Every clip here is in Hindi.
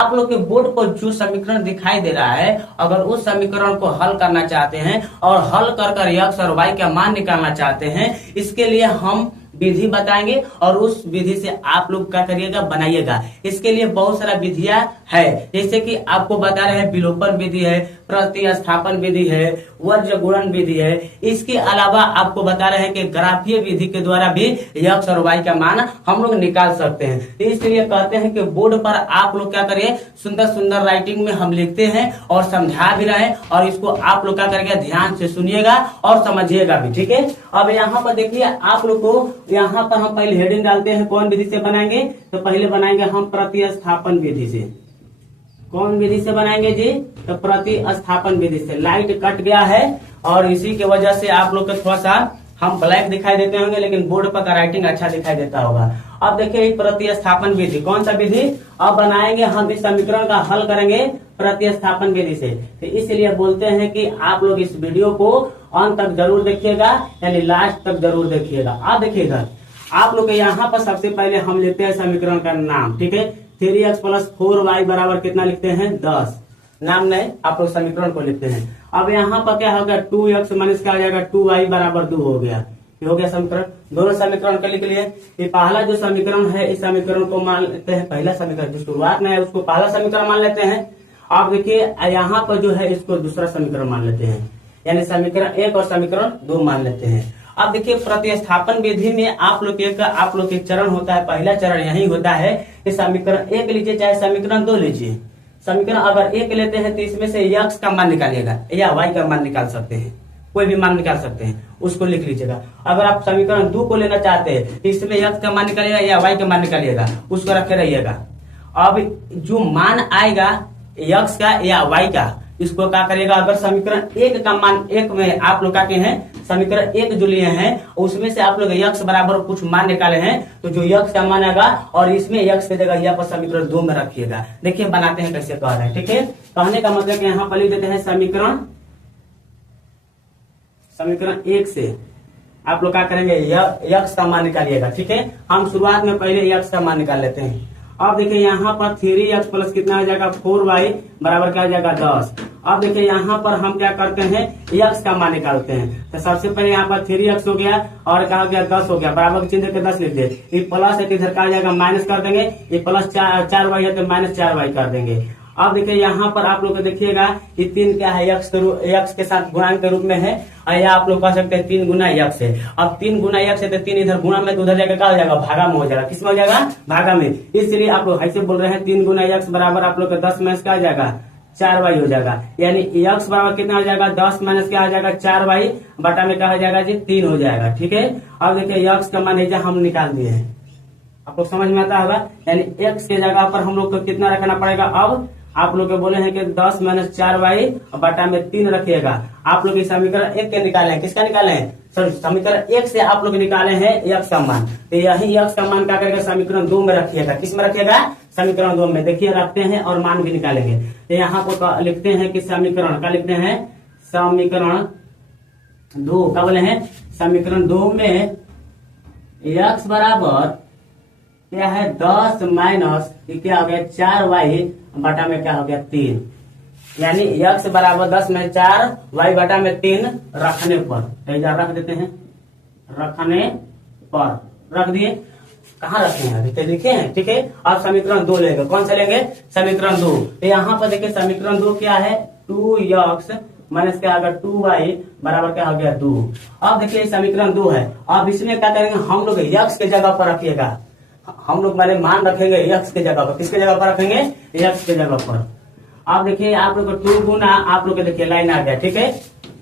आप लोग के बोर्ड पर जो समीकरण दिखाई दे रहा है, अगर उस समीकरण को हल करना चाहते हैं और हल कर कर x और y का मान निकालना चाहते हैं, इसके लिए हम विधि बताएंगे और उस विधि से आप लोग क्या करिएगा, बनाइएगा। इसके लिए बहुत सारा विधियां है, जैसे कि आपको बता रहे हैं विलोपन विधि है, प्रतिस्थापन विधि है, वर्ज गुणन विधि है। इसके अलावा आपको बता रहे हैं कि ग्राफीय विधि के द्वारा भी x और y का मान हम लोग निकाल सकते हैं। तो इसलिए कहते हैं कि बोर्ड पर आप लोग क्या करिए, सुंदर सुंदर राइटिंग में हम लिखते हैं और समझा भी रहे हैं, और इसको आप लोग क्या करेंगे, ध्यान से सुनिएगा और समझिएगा भी, ठीक है। अब यहाँ पर देखिए, आप लोग को यहाँ पर हम पहले हेडिंग डालते हैं, कौन विधि से बनाएंगे, तो पहले बनाएंगे हम प्रतिस्थापन विधि से। कौन विधि से बनाएंगे जी, तो प्रतिस्थापन विधि से। लाइट कट गया है और इसी की वजह से आप लोग को थोड़ा सा हम ब्लैक दिखाई देते होंगे, लेकिन बोर्ड पर का राइटिंग अच्छा दिखाई देता होगा। अब देखिए प्रतिस्थापन विधि, कौन सा विधि, अब बनाएंगे हम इस समीकरण का हल करेंगे प्रतिस्थापन विधि से। तो इसलिए बोलते हैं कि आप लोग इस वीडियो को अंत तक जरूर देखिएगा, यानी लास्ट तक जरूर देखिएगा। आप देखिएगा, आप लोग यहाँ पर सबसे पहले हम लेते हैं समीकरण का नाम, ठीक है। 3x + 4y बराबर कितना लिखते हैं, 10। नाम नहीं, आप लोग समीकरण को लिखते हैं। अब यहाँ पर क्या होगा, 2x माइनस क्या हो जाएगा, 2y बराबर 2 हो गया। ये हो गया समीकरण। दोनों समीकरण को लिख लिए। ये पहला जो समीकरण है, इस समीकरण को मान लेते हैं पहला समीकरण, जो शुरुआत में है उसको पहला समीकरण मान लेते हैं। आप देखिए यहाँ पर जो है इसको दूसरा समीकरण मान लेते हैं, यानी समीकरण 1 और समीकरण 2 मान लेते हैं। अब देखिए प्रतिस्थापन विधि में आप लोग के चरण होता है, पहला चरण यही होता है कि समीकरण 1 लीजिए चाहे समीकरण 2 लीजिए। समीकरण अगर 1 लेते हैं तो इसमें से x का मान निकालिएगा या y का मान निकाल सकते हैं, कोई भी मान निकाल सकते हैं, उसको लिख लीजिएगा। अगर आप समीकरण 2 को लेना चाहते हैं तो इसमें x का मान निकालिएगा या y का मान निकालिएगा, उसको रखे रहिएगा। अब जो मान आएगा x का या y का, इसको क्या करिएगा, अगर समीकरण 1 का मान 1 में आप लोग क्या हैं, समीकरण 1 जो लिए हैं उसमें से आप लोग x बराबर कुछ मान निकाले हैं, तो जो x का मान आएगा और इसमें x की जगह यहाँ पर समीकरण 2 में रखिएगा। देखिए बनाते हैं कैसे कह रहे हैं, ठीक है। कहने का मतलब यहाँ पर लिख देते हैं समीकरण 1 से आप लोग क्या करेंगे, x का मान निकालिएगा, ठीक है। हम शुरुआत में पहले x का मान निकाल लेते हैं। अब देखिए यहाँ पर 3x प्लस कितना हो जाएगा, 4y बराबर क्या हो जाएगा, 10। अब देखिए यहाँ पर हम क्या करते हैं, x का मान निकालते हैं। तो सबसे पहले यहाँ पर 3x हो गया और क्या हो गया, 10 हो गया, बराबर चिन्ह के 10 लिख दे। ये प्लस है, इधर क्या हो जाएगा, माइनस कर देंगे। ये प्लस 4y है तो माइनस 4y कर देंगे। अब देखिए यहाँ पर आप लोग देखिएगा कि 3 क्या है, x के साथ गुणांक के रूप में है, और यह आप लोग कह सकते हैं 3 गुना x है। अब 3 गुना x है तो 3 इधर गुणा में, तो उधर जाकर क्या हो जाएगा, भागा में हो जाएगा। किस में हो जाएगा, भागा में। इसलिए आप लोग ऐसे बोल रहे हैं 3 गुना x बराबर आप लोग का 10 माइनस क्या हो जाएगा, 4y हो जाएगा। यानी x बराबर कितना हो जाएगा, 10 माइनस क्या हो जाएगा, 4y बटा में क्या हो जाएगा जी, 3 हो जाएगा, ठीक है। अब देखिए x का मान है हम निकाल दिए हैं, आपको समझ में आता होगा। यानी x के जगह पर हम लोग को कितना रखना पड़ेगा, अब आप लोग के बोले हैं कि 10 माइनस 4y बटा में 3 रखिएगा। आप लोग समीकरण 1 के निकाले हैं, किसका निकाले हैं, सर समीकरण 1 से आप लोग निकाले हैं x का मान। तो यही x का मान क्या करेगा, समीकरण 2 में रखिएगा। किस में रखिएगा, समीकरण 2 में। देखिए रखते हैं और मान भी निकालेंगे। तो यहाँ पर लिखते हैं कि समीकरण क्या लिखते हैं, समीकरण 2 क्या बोले हैं, समीकरण 2 में x बराबर क्या है, 10 माइनस क्या हो गया, 4y बटा में क्या हो गया, 3। यानी x बराबर 10 में 4 y बटा में 3 रखने पर, रख देते हैं, रखने पर रख दिए। कहाँ रखे हैं, अभी तो लिखे हैं, ठीक है। अब समीकरण 2 लेंगे, कौन सा लेंगे, समीकरण 2। तो यहाँ पर देखिए समीकरण 2 क्या है, 2x माइनस क्या होगा, 2y बराबर क्या हो गया, 2। अब देखिए समीकरण 2 है। अब इसमें क्या करेंगे, हम लोग x के जगह पर रखिएगा, हम लोग मैंने मान रखेंगे x के जगह पर। किसके जगह पर रखेंगे, x के जगह पर। अब देखिए आप लोग को 2 गुना, आप लोग देखिए लाइन आ गया, ठीक है,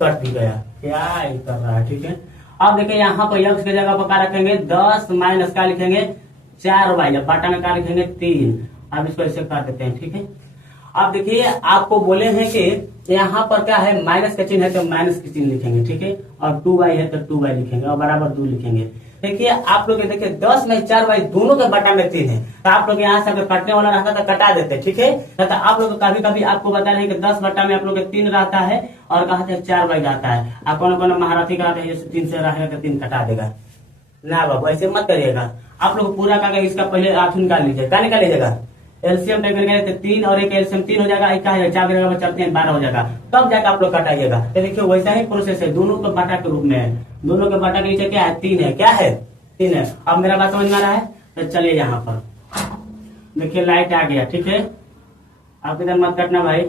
कट भी गया, क्या कर रहा है, ठीक है। अब देखिए यहाँ पर x के जगह पर क्या रखेंगे, 10 माइनस क्या लिखेंगे, 4y बटा में क्या लिखेंगे, 3। अब इसको ऐसे कर देते हैं, ठीक है। अब देखिए आपको बोले हैं कि यहाँ पर क्या है, माइनस का चिन्ह है तो माइनस का चिन्ह लिखेंगे, ठीक है, और 2y है तो 2y लिखेंगे और बराबर 2 लिखेंगे। देखिए आप लोग देखिए 10 में 4y दोनों के बटा में 3 है, तो आप लोग यहाँ से अगर कटने वाला रहता तो कटा देते, ठीक है। तो आप लोग कभी कभी आपको बता रहे हैं कि 10 बटा में आप लोग 3 रहता है और कहते हैं 4y जाता है। आप कौन महारथी कहते हैं 3 से रहेगा तो 3 कटा देगा, ना बाबू ऐसे मत करिएगा। आप लोग पूरा करके इसका पहले आप निकाल लीजिए, क्या निकाल लीजिएगा, एलसीएम टाइप करेंगे तो 3 और एक एलसीएम 3 हो जाएगा, एक है 4 गिरेगा, चलते हैं 12 हो जाएगा, तब जाकर आप लोग कटाइएगा। तो देखिए वैसा ही प्रोसेस है, दोनों के बाटा के रूप में है, दोनों के बाटा के नीचे क्या है 3 है, क्या है 3 है। अब मेरा बात समझ में आ रहा है? तो चलिए यहाँ पर देखिए लाइट आ गया, ठीक है, आप इधर मत कटना भाई।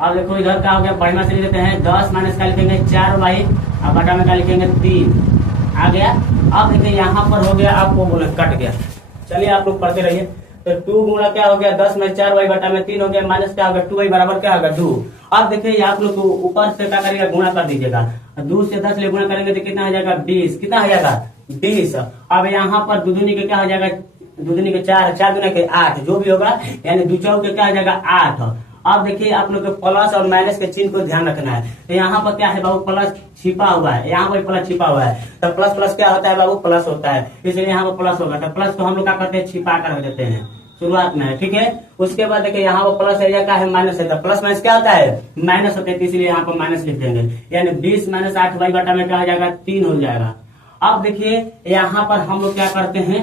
अब देखो इधर क्या हो गया, बढ़िया से लिख देते हैं 10 माइनस का लिखेंगे 4y और बटा में क्या लिखेंगे 3 आ गया। अब देखिए यहाँ पर हो गया, आपको बोले कट गया। चलिए आप लोग पढ़ते रहिए। तो 2 गुणा क्या हो गया 10 में 4y बटा में 3 हो गया, माइनस क्या होगा 2y बराबर क्या होगा 2। अब देखिए आप लोग ऊपर से क्या करेगा गुणा कर दीजिएगा, 2 से 10 ले गुणा करेंगे तो कितना हो जाएगा 20, कितना हो जाएगा 20। अब यहाँ पर दुदुनी के क्या हो जाएगा, दुदुनी के 4, 4 गुना के 8 जो भी होगा, यानी 2 चौक के क्या हो जाएगा 8। अब देखिए आप लोग को प्लस और माइनस के चिन्ह को ध्यान रखना है। तो यहाँ पर क्या है बाबू प्लस छिपा हुआ है, यहाँ पर प्लस छिपा हुआ है, तो प्लस प्लस क्या होता है बाबू प्लस होता है, इसलिए यहाँ पर प्लस होगा। तो प्लस को हम लोग क्या करते हैं छिपा कर देते हैं शुरुआत में, ठीक है। उसके बाद देखिए यहाँ पर प्लस है या क्या है माइनस है, तो प्लस माइनस क्या होता है माइनस होता है, इसलिए यहाँ पर माइनस लिख देंगे, यानी 20 माइनस 8y बटा में क्या हो जाएगा 3 हो जाएगा। अब देखिए यहाँ पर हम लोग क्या करते हैं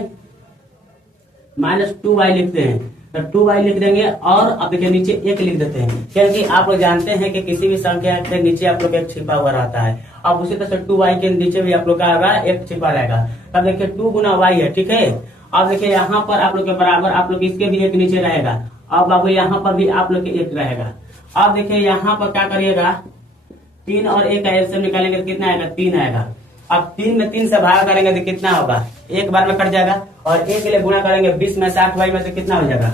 माइनस 2y लिखते हैं, तो 2y लिख देंगे और अब देखिए नीचे 1 लिख देते हैं, क्योंकि आप लोग जानते हैं कि किसी भी संख्या के नीचे आप लोग 1 छिपा हुआ रहता है। अब उसी तरह से 2y के नीचे भी आप लोग का होगा 1 छिपा रहेगा। तब देखिए 2 गुना y है, ठीक है। अब देखिए यहाँ पर आप लोग के बराबर आप लोग इसके भी 1 नीचे रहेगा, अब बाबू यहाँ पर भी आप लोग के 1 रहेगा। अब देखिए यहाँ पर क्या करिएगा 3 और 1 का एलसीएम निकालेंगे तो कितना आएगा 3 आएगा। अब 3 में 3 से भाग करेंगे तो कितना होगा, एक बार में कट जाएगा, और 1 के लिए गुणा करेंगे 20 में से 8y में से कितना हो जाएगा,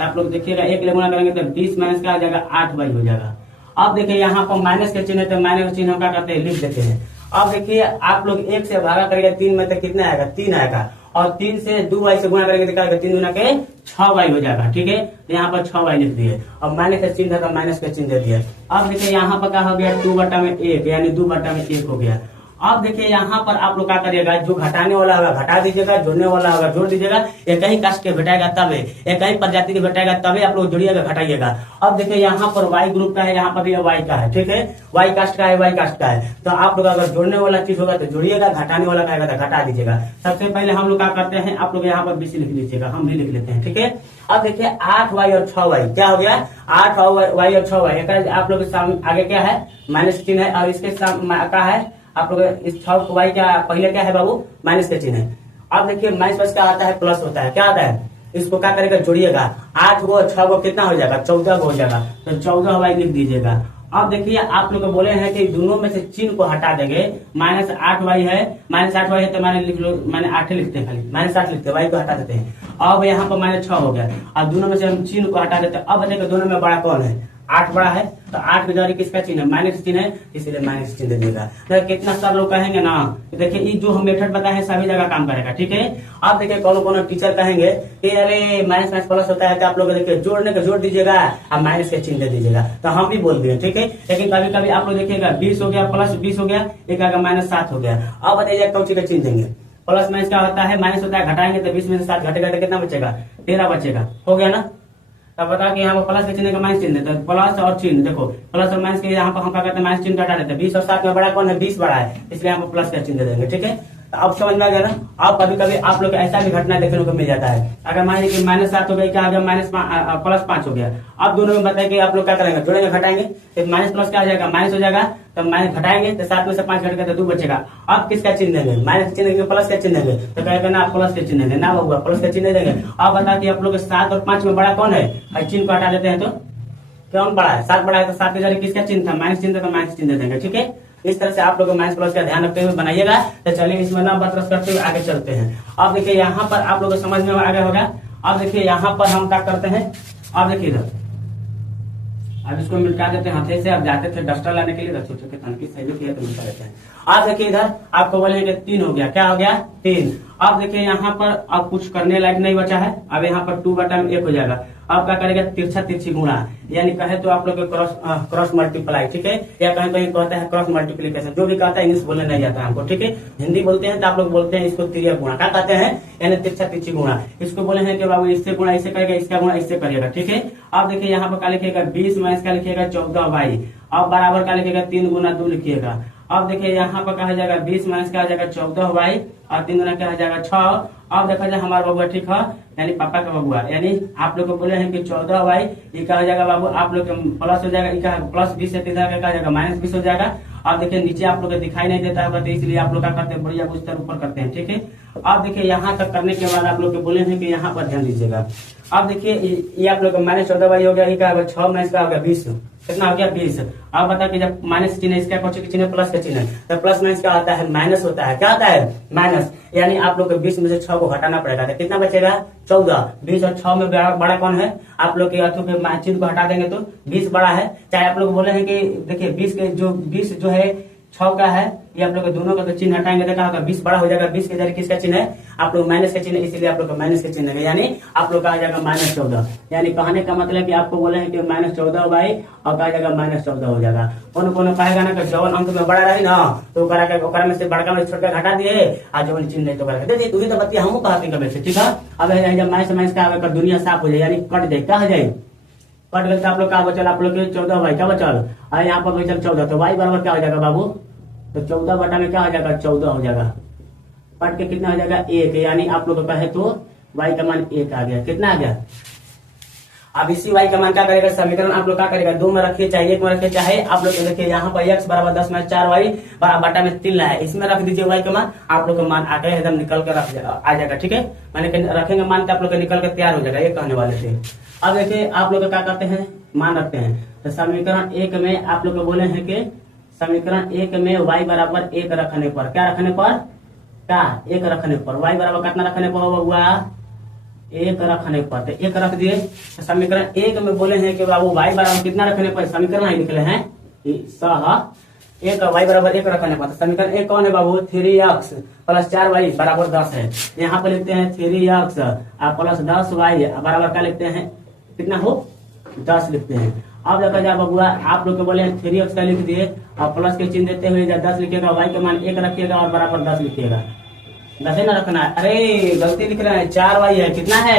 आप लोग देखिएगा 1 के लिए गुणा करेंगे तो 20 माइनस क्या हो जाएगा 8y हो जाएगा। अब देखिए यहाँ पर माइनस के चिन्ह है, तो माइनस के चिन्ह हम क्या करते हैं लिख देते हैं। अब देखिए आप लोग 1 से भागा करेंगे 3 में तो कितना आएगा 3 आएगा, और 3 से 2y से गुणा करेंगे तो क्या आएगा 3 गुना के 6y हो जाएगा, ठीक है। तो यहाँ पर 6y लिख दिए, अब माइनस का चिन्ह था माइनस का चिन्ह दे दिया। अब देखिए यहाँ पर क्या हो गया 2 बटा में 1 यानी 2 बटा में 1 हो गया। अब देखिए यहाँ पर आप लोग क्या करिएगा, जो घटाने वाला होगा घटा दीजिएगा, जोड़ने वाला होगा जोड़ दीजिएगा। एक ही कास्ट के घटाएगा तबे, एक ही प्रजाति के घटाएगा तबे आप लोग जोड़िएगा घटाइएगा। अब देखिए यहाँ पर वाई ग्रुप का है, यहाँ पर भी वाई का है, ठीक है, वाई कास्ट का है, वाई कास्ट का है। तो आप लोग अगर जोड़ने वाला चीज होगा तो जोड़िएगा, घटाने वाला कहेगा तो घटा दीजिएगा। सबसे पहले हम लोग क्या करते हैं, आप लोग यहाँ पर 20 लिख लीजिएगा, हम भी लिख लेते हैं, ठीक है। अब देखिए 8y और 6y क्या हो गया 8y और 6y, आप लोग के सामने आगे क्या है माइनस चिन्ह है, और इसके सामने क्या है आप लोग इस 6y क्या पहले क्या है बाबू माइनस का चिन्ह है। अब देखिए माइनस प्लस क्या आता है प्लस होता है, क्या आता है, इसको क्या करेगा जोड़िएगा, 8 गो 6 गो कितना हो जाएगा 14 हो जाएगा, तो 14y लिख दीजिएगा। अब देखिए आप लोग बोले हैं कि दोनों में से चिन्ह को हटा देंगे, माइनस 8y है, माइनस 8y है तो मैंने लिख लो, मैंने 8 लिखते हैं, खाली माइनस 8 लिखते हैं, y को हटा देते हैं। अब यहाँ पर माइनस 6 हो गया, अब दोनों में से हम चिन्ह को हटा देते हैं। अब बताइए दोनों में बड़ा कौन है, 8 बड़ा है, तो 8 के जरिए किसका चिन्ह है माइनस चिन्ह है, इसलिए माइनस चिन्ह दीजिएगा। तो कितना सर लोग कहेंगे ना, तो देखिए ये जो हम मेथड बताए हैं सभी जगह काम करेगा, ठीक है। आप देखिए कौन टीचर कहेंगे कि अरे माइनस माइनस प्लस होता है, तो आप लोग देखिए जोड़ने का जोड़ दीजिएगा और माइनस के चिन्ह दे दीजिएगा, तो हम भी बोल दिए, ठीक है। लेकिन कभी कभी आप लोग देखिएगा 20 हो गया प्लस 20 हो गया, एक आगे माइनस 7 हो गया। अब बताइए कौन सी का चिन्ह देंगे, प्लस माइनस क्या होता है माइनस होता है, घटाएंगे तो 20 में से 7 घटेगा तो कितना बचेगा 13 बचेगा, हो गया ना। तब बता कि यहाँ पर प्लस के चिन्ह का माइनस चिन्ह, तो प्लस और चिन्ह देखो प्लस और माइनस के यहाँ पर हम क्या करते हैं माइनस चिन्ह हटा देते हैं। 20 और 7 में बड़ा कौन है 20 बड़ा है, इसलिए यहाँ पर प्लस का चिन्ह दे देंगे, ठीक है। तो अब समझ में आ गया ना। अब कभी कभी आप लोग ऐसा भी घटना देखने को मिल जाता है, अगर मान लीजिए माइनस 7 हो गया क्या आ गया माइनस प्लस 5 हो गया। अब दोनों में बताए कि आप लोग क्या करेंगे जोड़ेंगे घटाएंगे, तो माइनस प्लस क्या आ जाएगा माइनस हो जाएगा, तो माइनस घटाएंगे तो 7 में से 5 घटेगा तो 2 बचेगा। अब किसका चिन्ह देंगे माइनस चिन्ह देंगे प्लस का चिन्ह देंगे, तो कहेगा ना प्लस के चिन्ह देंगे, ना होगा प्लस का चिन्ह देंगे। अब बता कि आप लोग 7 और 5 में बड़ा कौन है, चिन्ह को हटा देते हैं तो कौन बड़ा है 7 बड़ा है, तो 7 के जरिए किसका चिन्ह था माइनस चिन्ह था, तो माइनस चिन्ह दे देंगे, ठीक है। इस तरह से आप लोग माइनस प्लस का ध्यान रखते हुए बनाइएगा। तो चलिए इसमें ना बतरस करते हुए आगे चलते हैं। अब देखिए यहाँ पर आप लोग को समझ में आगे होगा। अब देखिए यहाँ पर हम क्या करते हैं, अब देखिए इधर अब इसको मिटा देते हैं हाथे से। अब जाते थे डस्टर लाने के लिए तो छोटे के तनकी सही किया तो मिटा देते हैं। अब देखिए इधर आपको बोलेंगे 3 हो गया, क्या हो गया 3। अब देखिए यहाँ पर अब कुछ करने लायक नहीं बचा है, अब यहाँ पर 2 बटा में 1 हो जाएगा। अब क्या करेगा तिरछा तिरछी गुणा, यानी कहे तो आप लोग क्रॉस मल्टीप्लाई, ठीक है, या कहीं कहीं कहता है क्रॉस मल्टीप्लीकेशन, जो भी कहता है इंग्लिश बोलने नहीं जाता है हमको, ठीक है। हिंदी बोलते हैं तो आप लोग बोलते हैं इसको तिरिया गुणा, क्या कहते हैं यानी तिरछा तिरछी गुणा। इसको बोले हैं कि बाबू इससे गुणा इससे करेगा, इसका गुणा इससे करिएगा, ठीक है। अब देखिए यहाँ पर क्या लिखिएगा 20 माइनस का लिखिएगा 14y, अब बराबर का लिखिएगा 3 गुना 2 लिखिएगा। अब देखिए यहाँ पर कहा जाएगा 20 माइनस का आ जाएगा 14y और 3 गुना क्या आ जाएगा 6। अब देखा जाए हमारा बबुआ ठीक है यानी पापा का बबुआ, यानी आप लोग को बोले हैं कि 14y ये क्या हो जाएगा बाबू, आप लोग प्लस हो जाएगा, क्या प्लस 20 से 3 क्या हो जाएगा -20 हो जाएगा। अब देखिए नीचे आप लोग को दिखाई नहीं देता होगा, तो इसलिए आप लोग क्या करते हैं, बढ़िया कुछ ऊपर करते हैं, ठीक है। अब देखिए यहाँ तक करने के बाद आप लोग को बोले हैं कि यहाँ पर ध्यान दीजिएगा। अब देखिए ये आप लोग का -14y हो गया, ये क्या होगा 6 में इसका हो गया 20, कितना हो गया 20। अब बता कि जब माइनस चिन्ह इसका कौन सा चिन्ह, प्लस का चिन्ह है, तो प्लस माइनस क्या आता है, माइनस होता है, क्या आता है माइनस। यानी आप लोग को 20 में से 6 को हटाना पड़ेगा, तो कितना बचेगा 14। 20 और 6 में बड़ा कौन है, आप लोग के अर्थों के चिन्ह को हटा देंगे तो 20 बड़ा है। चाहे आप लोग बोले हैं कि देखिए 20 जो है 6 का है, ये आप लोग दोनों का चिन्ह हटाएंगे तो क्या होगा 20 बड़ा हो जाएगा। 20 के जरिए किसका चिन्ह है, आप लोग माइनस का चिन्ह, इसीलिए आप लोग का माइनस का चिन्ह है, यानी आप लोग का आ जाएगा -14। यानी कहने का मतलब कि आपको बोले हैं कि -14y और कहा जाएगा -14 हो जाएगा। कौन कौन कहेगा ना कि जवन अंक में बड़ा रही ना तो ओकरा में से बड़का में छोटका घटा दिए, आज जवन चिन्ह नहीं तो करा दे तू ही तो बतिया हम कहते कबे से, ठीक है। अब जब माइनस का आगे दुनिया साफ हो जाए, यानी कट जाए, क्या हो जाए कट गए, तो आप लोग का बचल, आप लोग के 14y क्या बचल, और यहाँ पर बचल 14, तो y बराबर क्या हो जाएगा बाबू, तो 14 बटा में क्या हो जाएगा 14 हो जाएगा, कट के कितना हो जाएगा 1, यानी आप लोग कहे तो y का मान 1 आ गया, कितना आ गया। अब इसी y का मान क्या करेगा, समीकरण आप लोग क्या करेगा 2 में रखिए चाहे 1 में रखिए, चाहे आप लोग देखिए यहाँ पर x बराबर 10 में 4y बटा में 3 है, इसमें रख दीजिए y का मान, आप लोग का मान आकर एकदम निकल कर आ जाएगा, ठीक है। मैंने रखेंगे मान तो आप लोग का निकल कर तैयार हो जाएगा, ये कहने वाले थे। अब देखिए आप लोग क्या करते हैं, मान रखते हैं, तो समीकरण 1 में आप लोग को बोले हैं कि समीकरण 1 में y बराबर 1 रखने पर, क्या रखने पर, क्या 1 रखने पर, y बराबर कितना रखने पर हुआ 1 रखने पर, तो 1 रख दिए। तो समीकरण 1 में बोले हैं कि बाबू y बराबर कितना रखने पर, समीकरण ही निकले हैं सह 1 y बराबर 1 रखने पर, तो समीकरण 1 कौन है बाबू 3x प्लस 4y बराबर 10 है। यहाँ पर लिखते हैं 3x प्लस 10y बराबर क्या लिखते हैं, कितना हो 10 लिखते हैं। अब देखा जाए बबुआ, आप लोग के बोले 3x का लिख दिए और प्लस के चिन्ह देते हुए 10 लिखिएगा, y के मान 1 रखिएगा और बराबर 10 लिखिएगा, 10 ही ना रखना है, अरे गलती लिख रहे हैं 4y है, कितना है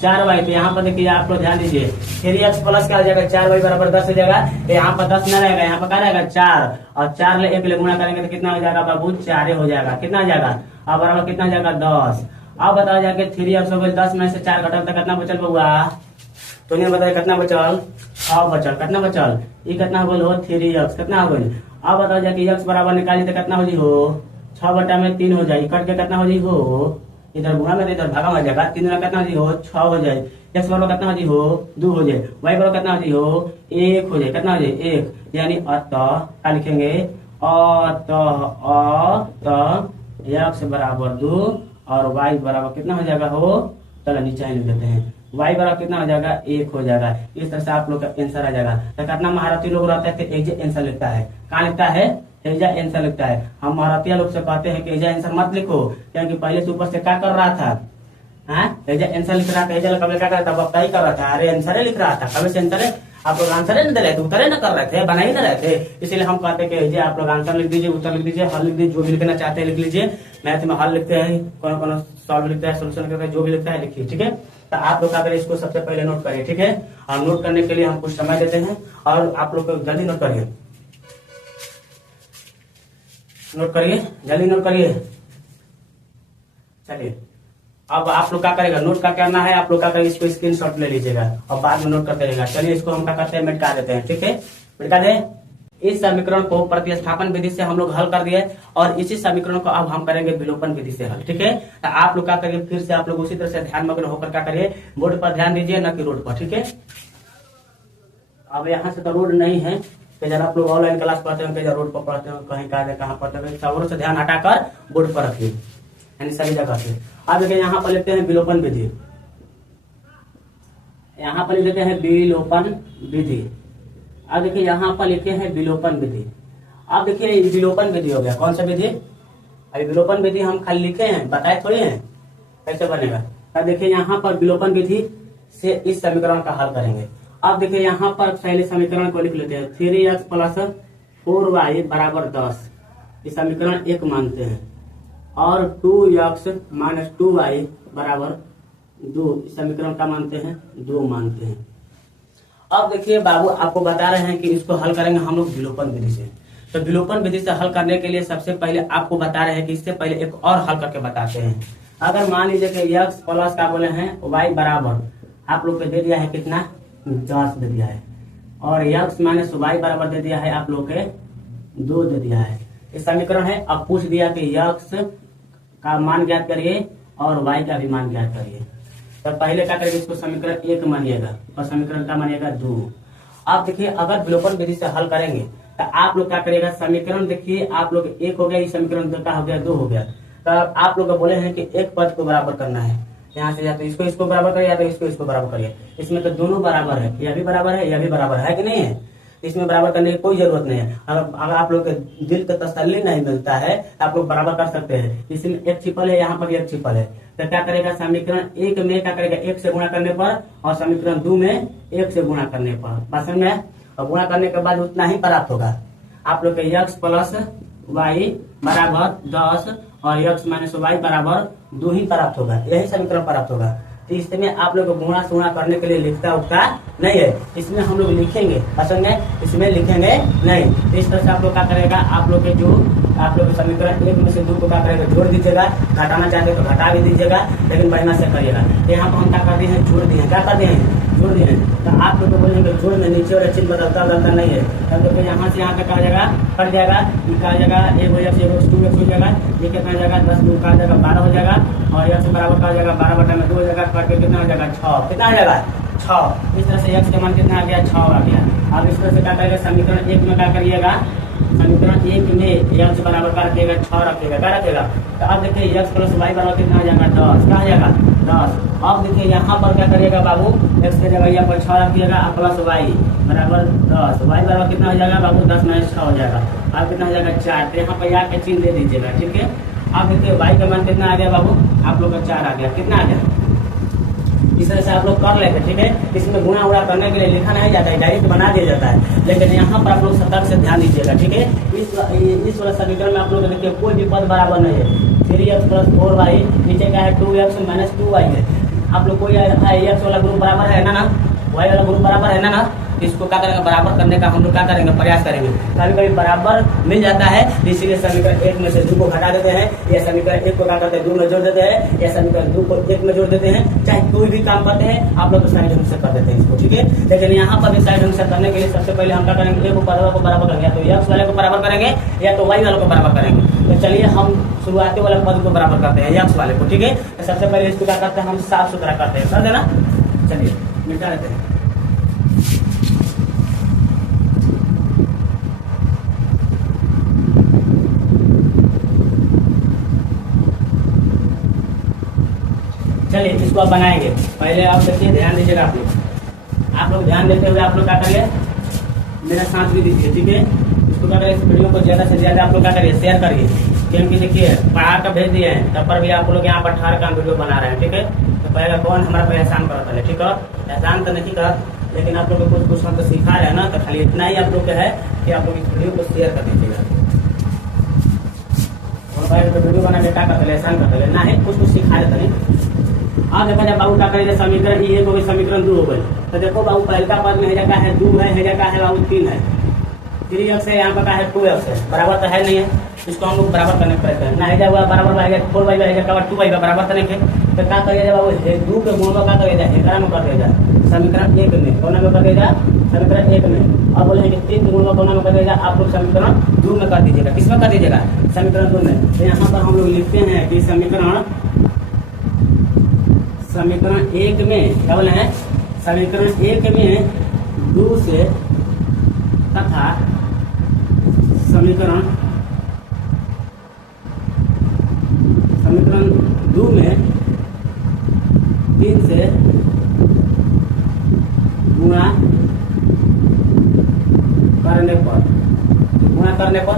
4y। तो यहाँ पर देखिए आप लोग ध्यान दीजिए 3x प्लस क्या हो जाएगा 4y बराबर 10 हो जाएगा, तो यहाँ पर 10 न रहेगा, यहाँ पर क्या रहेगा 4, और 4 ले 1 ले गुणा करेंगे तो कितना हो जाएगा बाबू 4 हो जाएगा, कितना हो जाएगा, अब बराबर कितना हो जाएगा 10। अब बताओ जाके 3x हो गई, 10 में से 4 घटाओ तो कितना बचल बबुआ, तो नहीं बताया कितना बचल 6 बचल, कितना बचल ये कितना हो गई हो 3x, कितना हो गई। अब बताओ जाके x बराबर निकाली तो कितना हो जी हो 6 बटा में 3 हो जाए, कट के कितना हो जी हो, इधर गुणा में इधर भागा में जाएगा, 3 कितना हो जी हो 6 हो जाए, x बराबर कितना हो जी हो 2 हो जाए, y बराबर कितना हो जी हो 1 हो जाए, कितना हो जाए 1, यानी अतः क्या लिखेंगे अतः x बराबर 2 और y बराबर कितना हो जाएगा हो, चलो नीचे लिख देते हैं, y बराबर कितना हो जाएगा 1 हो जाएगा। इस तरह से आप लोग का आंसर आ जाएगा। तो कितना महारथी लोग रहता है तो एजे आंसर लिखता है, कहाँ लिखता है एजा आंसर लिखता है। हम महारथिया लोग से कहते हैं कि एजा आंसर मत लिखो, क्योंकि पहले से ऊपर से क्या कर रहा था, एजा आंसर लिख रहा था, एजा कभी क्या कर रहा था वक्ता ही कर रहा था, अरे आंसर लिख रहा था, कभी से आंसर आप लोग आंसर नहीं दे रहे थे, उत्तर न कर रहे थे, बना ही नहीं रहे थे, इसलिए हम कहते हैं कि आप लोग आंसर लिख दीजिए, उत्तर लिख दीजिए, हल लिख दीजिए, जो भी लिखना चाहते हैं लिख लीजिए। मैथ में हल लिखते हैं, कौन कौन सॉल्व लिखता है, सोल्यूशन करता है, जो भी लिखता है लिखिए, ठीक है। तो आप लोग अगर इसको सबसे पहले नोट करिए, ठीक है, और नोट करने के लिए हम कुछ समय देते हैं और आप लोग को जल्दी नोट करिए, नोट करिए, जल्दी नोट करिए। चलिए अब आप लोग क्या करेगा, नोट का करना है, आप लोग क्या करेगा इसको स्क्रीनशॉट ले लीजिएगा और बाद में नोट करते रहेगा। चलिए इसको हम क्या करते हैं मिटा देते हैं, ठीक है, मिटा दे। इस समीकरण को प्रतिस्थापन विधि से हम लोग हल कर दिए और इसी समीकरण को अब हम करेंगे विलोपन विधि से हल, ठीक है। तो आप लोग क्या करिए फिर से आप लोग उसी तरह से ध्यान मग्न होकर क्या करिए, बोर्ड पर ध्यान दीजिए न कि रोड पर, ठीक है। अब यहाँ से तो रोड नहीं है, कई जब आप लोग ऑनलाइन क्लास पढ़ते हैं, कई रोड पर पढ़ते हैं, कहीं कहाँ पढ़ते हैं, सबरों से ध्यान हटाकर बोर्ड पर रखिए, यानी सभी जगह से। अब देखिए यहाँ पर लेते हैं विलोपन विधि, यहाँ पर लेते हैं विलोपन विधि। अब देखिए यहाँ पर लिखे हैं विलोपन विधि। अब देखिए विलोपन विधि हो गया, कौन सा विधि, अभी विलोपन विधि हम खाली लिखे हैं, बताए थोड़ी हैं कैसे बनेगा। अब देखिए यहाँ पर विलोपन विधि से इस समीकरण का हल करेंगे। अब देखिए यहाँ पर पहले समीकरण को लिख लेते हैं, 3x प्लस 4y बराबर 10, इस समीकरण 1 मानते हैं, और 2x माइनस 2y बराबर 2, इस समीकरण का मानते हैं 2 मानते हैं। अब देखिए बाबू आपको बता रहे हैं कि इसको हल करेंगे हम लोग विलोपन विधि से। तो विलोपन विधि से हल करने के लिए सबसे पहले आपको बता रहे हैं कि इससे पहले एक और हल करके बताते हैं। अगर मान लीजिए कि x प्लस का बोले हैं y बराबर आप लोग को दे दिया है कितना 10 दे दिया है, और x माइनस y बराबर दे दिया है आप लोग के 2 दे दिया है। इस समीकरण है। अब पूछ दिया कि x का मान ज्ञात करिए और y का भी मान ज्ञात करिए। तो पहले क्या करेंगे, इसको समीकरण 1 मानिएगा और समीकरण का मानिएगा 2। आप देखिए अगर विलोपन विधि से हल करेंगे तो आप लोग क्या करिएगा, समीकरण देखिए आप लोग 1 हो गया, इस समीकरण का हो गया 2 हो गया। तो आप लोग बोले हैं कि एक पद को बराबर करना है, यहाँ से या तो इसको बराबर करिए या तो इसको बराबर करिए। इसमें तो दोनों बराबर है, यह भी बराबर है, यह भी बराबर है कि नहीं है। इसमें बराबर करने की कोई जरूरत नहीं है। अगर आप लोग के दिल को तसल्ली नहीं मिलता है तो आप लोग बराबर कर सकते हैं। इसमें एक छिपल है, यहाँ पर भी एक छिपल है। तो क्या करेगा, समीकरण 1 में क्या करेगा 1 से गुणा करने पर, और समीकरण 2 में 1 से गुणा करने पर, बात समझ में। और गुणा करने के बाद उतना ही प्राप्त होगा। आप लोग के x प्लस वाई बराबर 10 और x माइनस वाई बराबर 2 ही प्राप्त होगा, यही समीकरण प्राप्त होगा। तो इसमें आप लोग गुणा सुणा करने के लिए लिखता उठता नहीं है, इसमें हम लोग लिखेंगे, पसंद है इसमें लिखेंगे नहीं। तो इस तरह से आप लोग क्या करेगा, आप लोग के जो आप लोग समीकरण 1 में से 2 को क्या करेगा जोड़ दीजिएगा, घटाना चाहते तो घटा भी दीजिएगा, लेकिन बढ़िया से करिएगा। यहाँ पर हम क्या कर दिए हैं, जोड़ दिए हैं, क्या कर दिए हैं, जोड़ दिए हैं। तो आप लोग को बोलेंगे जोड़ में नीचे और चिन्ह बदलता नहीं है, तब लोग यहाँ से यहाँ तक आ जाएगा, कट जाएगा, ये का जाएगा 1 हो जाएगा 2x हो जाएगा, ये कितना हो जाएगा 10 2 का जाएगा 12 हो जाएगा, और x बराबर का हो जाएगा 12/2 हो जाएगा, करके कितना हो जाएगा 6, कितना हो जाएगा 6। इस तरह से x का मान कितना आ गया 6 आ गया। अब इस तरह से क्या करेगा, समीकरण 1 में क्या करिएगा, समीकरण 1 में x बराबर का रखिएगा 6 रखिएगा, क्या रखेगा। तो अब देखिए x प्लस वाई बराबर कितना हो जाएगा 10, क्या हो जाएगा 10। अब देखिए यहाँ पर क्या करिएगा बाबू, x की जगह यहाँ पर 6 रखिएगा, प्लस वाई बराबर 10, वाई बराबर कितना हो जाएगा बाबू 10 माइनस 6 हो जाएगा, अब कितना हो जाएगा 4। तो यहाँ पर या के चिन्ह दे दीजिएगा, ठीक है। अब देखिए y का मान कितना आ गया बाबू, आप लोग का 4 आ गया, कितना आ गया। इस तरह से आप लोग कर लेते, ठीक है। इसमें गुणा उड़ा करने के लिए लिखा नहीं जाता है, डायरेक्ट बना दिया जाता है, लेकिन यहाँ पर आप लोग सतर्क से ध्यान दीजिएगा, ठीक है। इस वाला समीकरण में आप लोग देखिए कोई भी पद बराबर नहीं है। 3x प्लस 4y, नीचे क्या है 2x माइनस 2y है। आप लोग कोई x वाला ग्रुप बराबर है ना, y वाला ग्रुप बराबर है ना। इसको क्या करेंगे, बराबर करने का हम लोग क्या करेंगे, प्रयास करेंगे। कभी कभी बराबर मिल जाता है, इसीलिए समीकरण 1 में से 2 को घटा देते हैं, या समीकरण 1 को क्या करते हैं 2 में जोड़ देते हैं, या समीकरण 2 को 1 में जोड़ देते हैं। चाहे कोई भी काम करते हैं आप लोग तो साइड ढंग से कर देते हैं इसको, ठीक है। लेकिन यहाँ पर भी साइड ढंग से करने के लिए सबसे पहले हम क्या करेंगे, एक पद को बराबर करेंगे, या तो x वाले को बराबर करेंगे या तो y वाले को बराबर करेंगे। तो चलिए हम शुरुआती वाले पद को बराबर करते हैं, x वाले को, ठीक है। तो सबसे पहले इसको क्या करते हैं, हम साफ सुथरा करते हैं, कर देना। चलिए मिटा देते हैं। चलिए इसको आप बनाएंगे। पहले आप देखिए, ध्यान दीजिएगा आप लोग ध्यान देते हुए आप लोग क्या करिए, मेरा साथ भी दीजिए, ठीक है। इसको क्या करिए, इस वीडियो को ज्यादा से ज्यादा आप लोग क्या करिए, शेयर करिए, क्योंकि देखिए पढ़ा कर भेज दिए हैं, तब पर भी आप लोग यहाँ पर 18 का वीडियो बना रहे हैं, ठीक है। तो पहले कौन हमारा पर एहसान करता है, ठीक है। एहसान तो नहीं कर, लेकिन आप लोग को कुछ हम तो सिखा रहे हैं ना, तो खाली इतना ही आप लोग का है कि आप लोग इस वीडियो को शेयर कर दीजिएगा। वीडियो बना के क्या करते, एहसान करते ना है, कुछ सिखा देते नहीं। अब देखा जाए बाबू क्या करेगा, समीकरण 1 हो गई, समीकरण 2 हो गई। तो देखो बाबू पहला पद में है क्या है 2 है क्या है बाबू 3 है, 3x है, यहाँ पर क्या है 2x है, बराबर तो है नहीं है। इसको हम लोग बराबर करने पड़ता है ना, है हुआ बराबर है 4y है 2y बराबर तो नहीं है। तो क्या करिएगा बाबू 2 के गुण में क्या करिएगा, 11 में कर देगा समीकरण 1 में, कौन में कर देगा समीकरण 1 में। अब बोले 3 के गुण में कौन में कर देगा, आप लोग समीकरण 2 में कर दीजिएगा, किसमें कर दीजिएगा समीकरण 2 में। तो यहाँ पर हम लोग लिखते हैं कि समीकरण 1 में क्या बोले हैं, समीकरण 1 में 2 से तथा समीकरण 2 में 3 से गुणा करने पर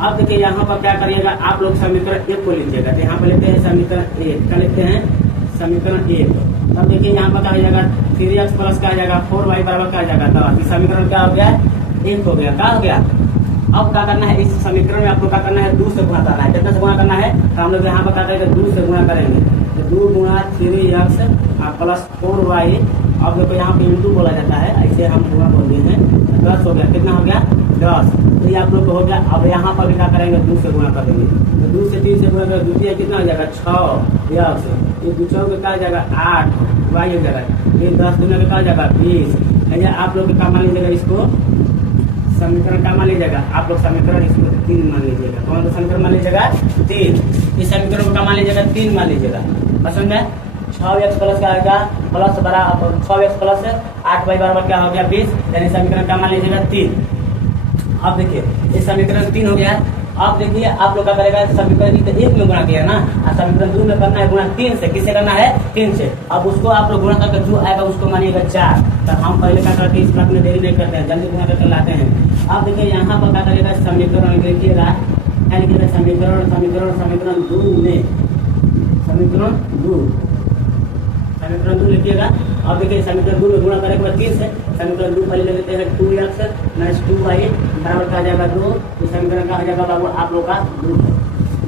अब देखिए यहाँ पर क्या करिएगा, आप लोग समीकरण 1 को लीजिएगा। तो यहाँ पर लेते हैं समीकरण 1, क्या लिखते हैं समीकरण 1। तब देखिए यहाँ पर क्या हो जाएगा 3x प्लस क्या आ जाएगा 4y बराबर क्या आ जाएगा, तो समीकरण क्या हो गया 1 हो गया, क्या हो गया। अब क्या करना है, इस समीकरण में आपको क्या करना है 2 से गुणा करना है। कितना से गुणा करना है, तो हम लोग यहाँ पर क्या करेंगे 2 से गुणा करेंगे। तो 2 गुणा 3x प्लस 4y अब देखो यहाँ पे इंटू बोला जाता है, ऐसे हम गुणा बोलते हैं। 10 हो गया, कितना हो गया 10। तो ये आप लोग को हो गया। अब यहाँ पर भी क्या करेंगे, 2 से गुणा कर देंगे। तो 2 से 3 से गुणा कर, द्वितीय कितना हो जाएगा 6 यक्स, ये 2 चौके क्या हो जाएगा 8 वाई हो जाएगा, ये 10 गुना का क्या हो जाएगा 20। आप लोग क्या मान लीजिएगा, इसको समीकरण क्या मान लीजिएगा आप लोग, समीकरण इसको 3 मान लीजिएगा। कौन सा समीकरण मान लीजिएगा 3। इस समीकरण को क्या मान लीजिएगा 3 मान लीजिएगा। पसंद है 6x प्लस क्या आएगा प्लस बड़ा 6x प्लस 8 वाई बराबर क्या हो गया 20, यानी समीकरण क्या मान लीजिएगा 3। अब देखिए इस समीकरण 3 हो गया। अब देखिए आप लोग क्या करेगा, समीकरण 1 में गुणा किया ना, और समीकरण 2 में करना है गुणा 3 से। किससे करना है 3 से। अब उसको आप लोग गुणा करके जो आएगा उसको मानिएगा 4। तो हम पहले क्या करते हैं, इस बात में देरी नहीं करते हैं, जल्दी गुणा करके लाते हैं। अब देखिए यहाँ पर क्या करेगा, समीकरण लिखिएगा, क्या लिखिएगा समीकरण समीकरण समीकरण 2 में समीकरण 2 लिखिएगा। अब देखिए समीकरण 2 में गुणा करने के बाद 3 से, समीकरण 2 पहले ले लेते हैं 2x माइनस 2y बराबर क्या आ जाएगा 2। तो समीकरण का आ जाएगा बाबू आप लोग का 2।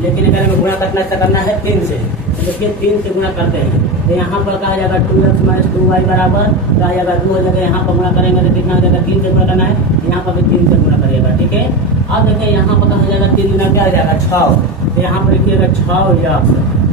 लेकिन अगर हमें गुणा करना है 3 से, तो देखिए 3 से गुणा करते हैं। तो यहाँ पर कहा जाएगा 2x माइनस 2y बराबर क्या आ जाएगा 2 हो जाएगा। यहाँ पर गुणा करेंगे तो कितना हो जाएगा 3 से गुणा करना है, यहाँ पर भी 3 से गुणा करिएगा। ठीक है। अब देखिए यहाँ पर कहा जाएगा 3 गुना क्या आ जाएगा 6। तो यहाँ पर लिखिएगा 6x,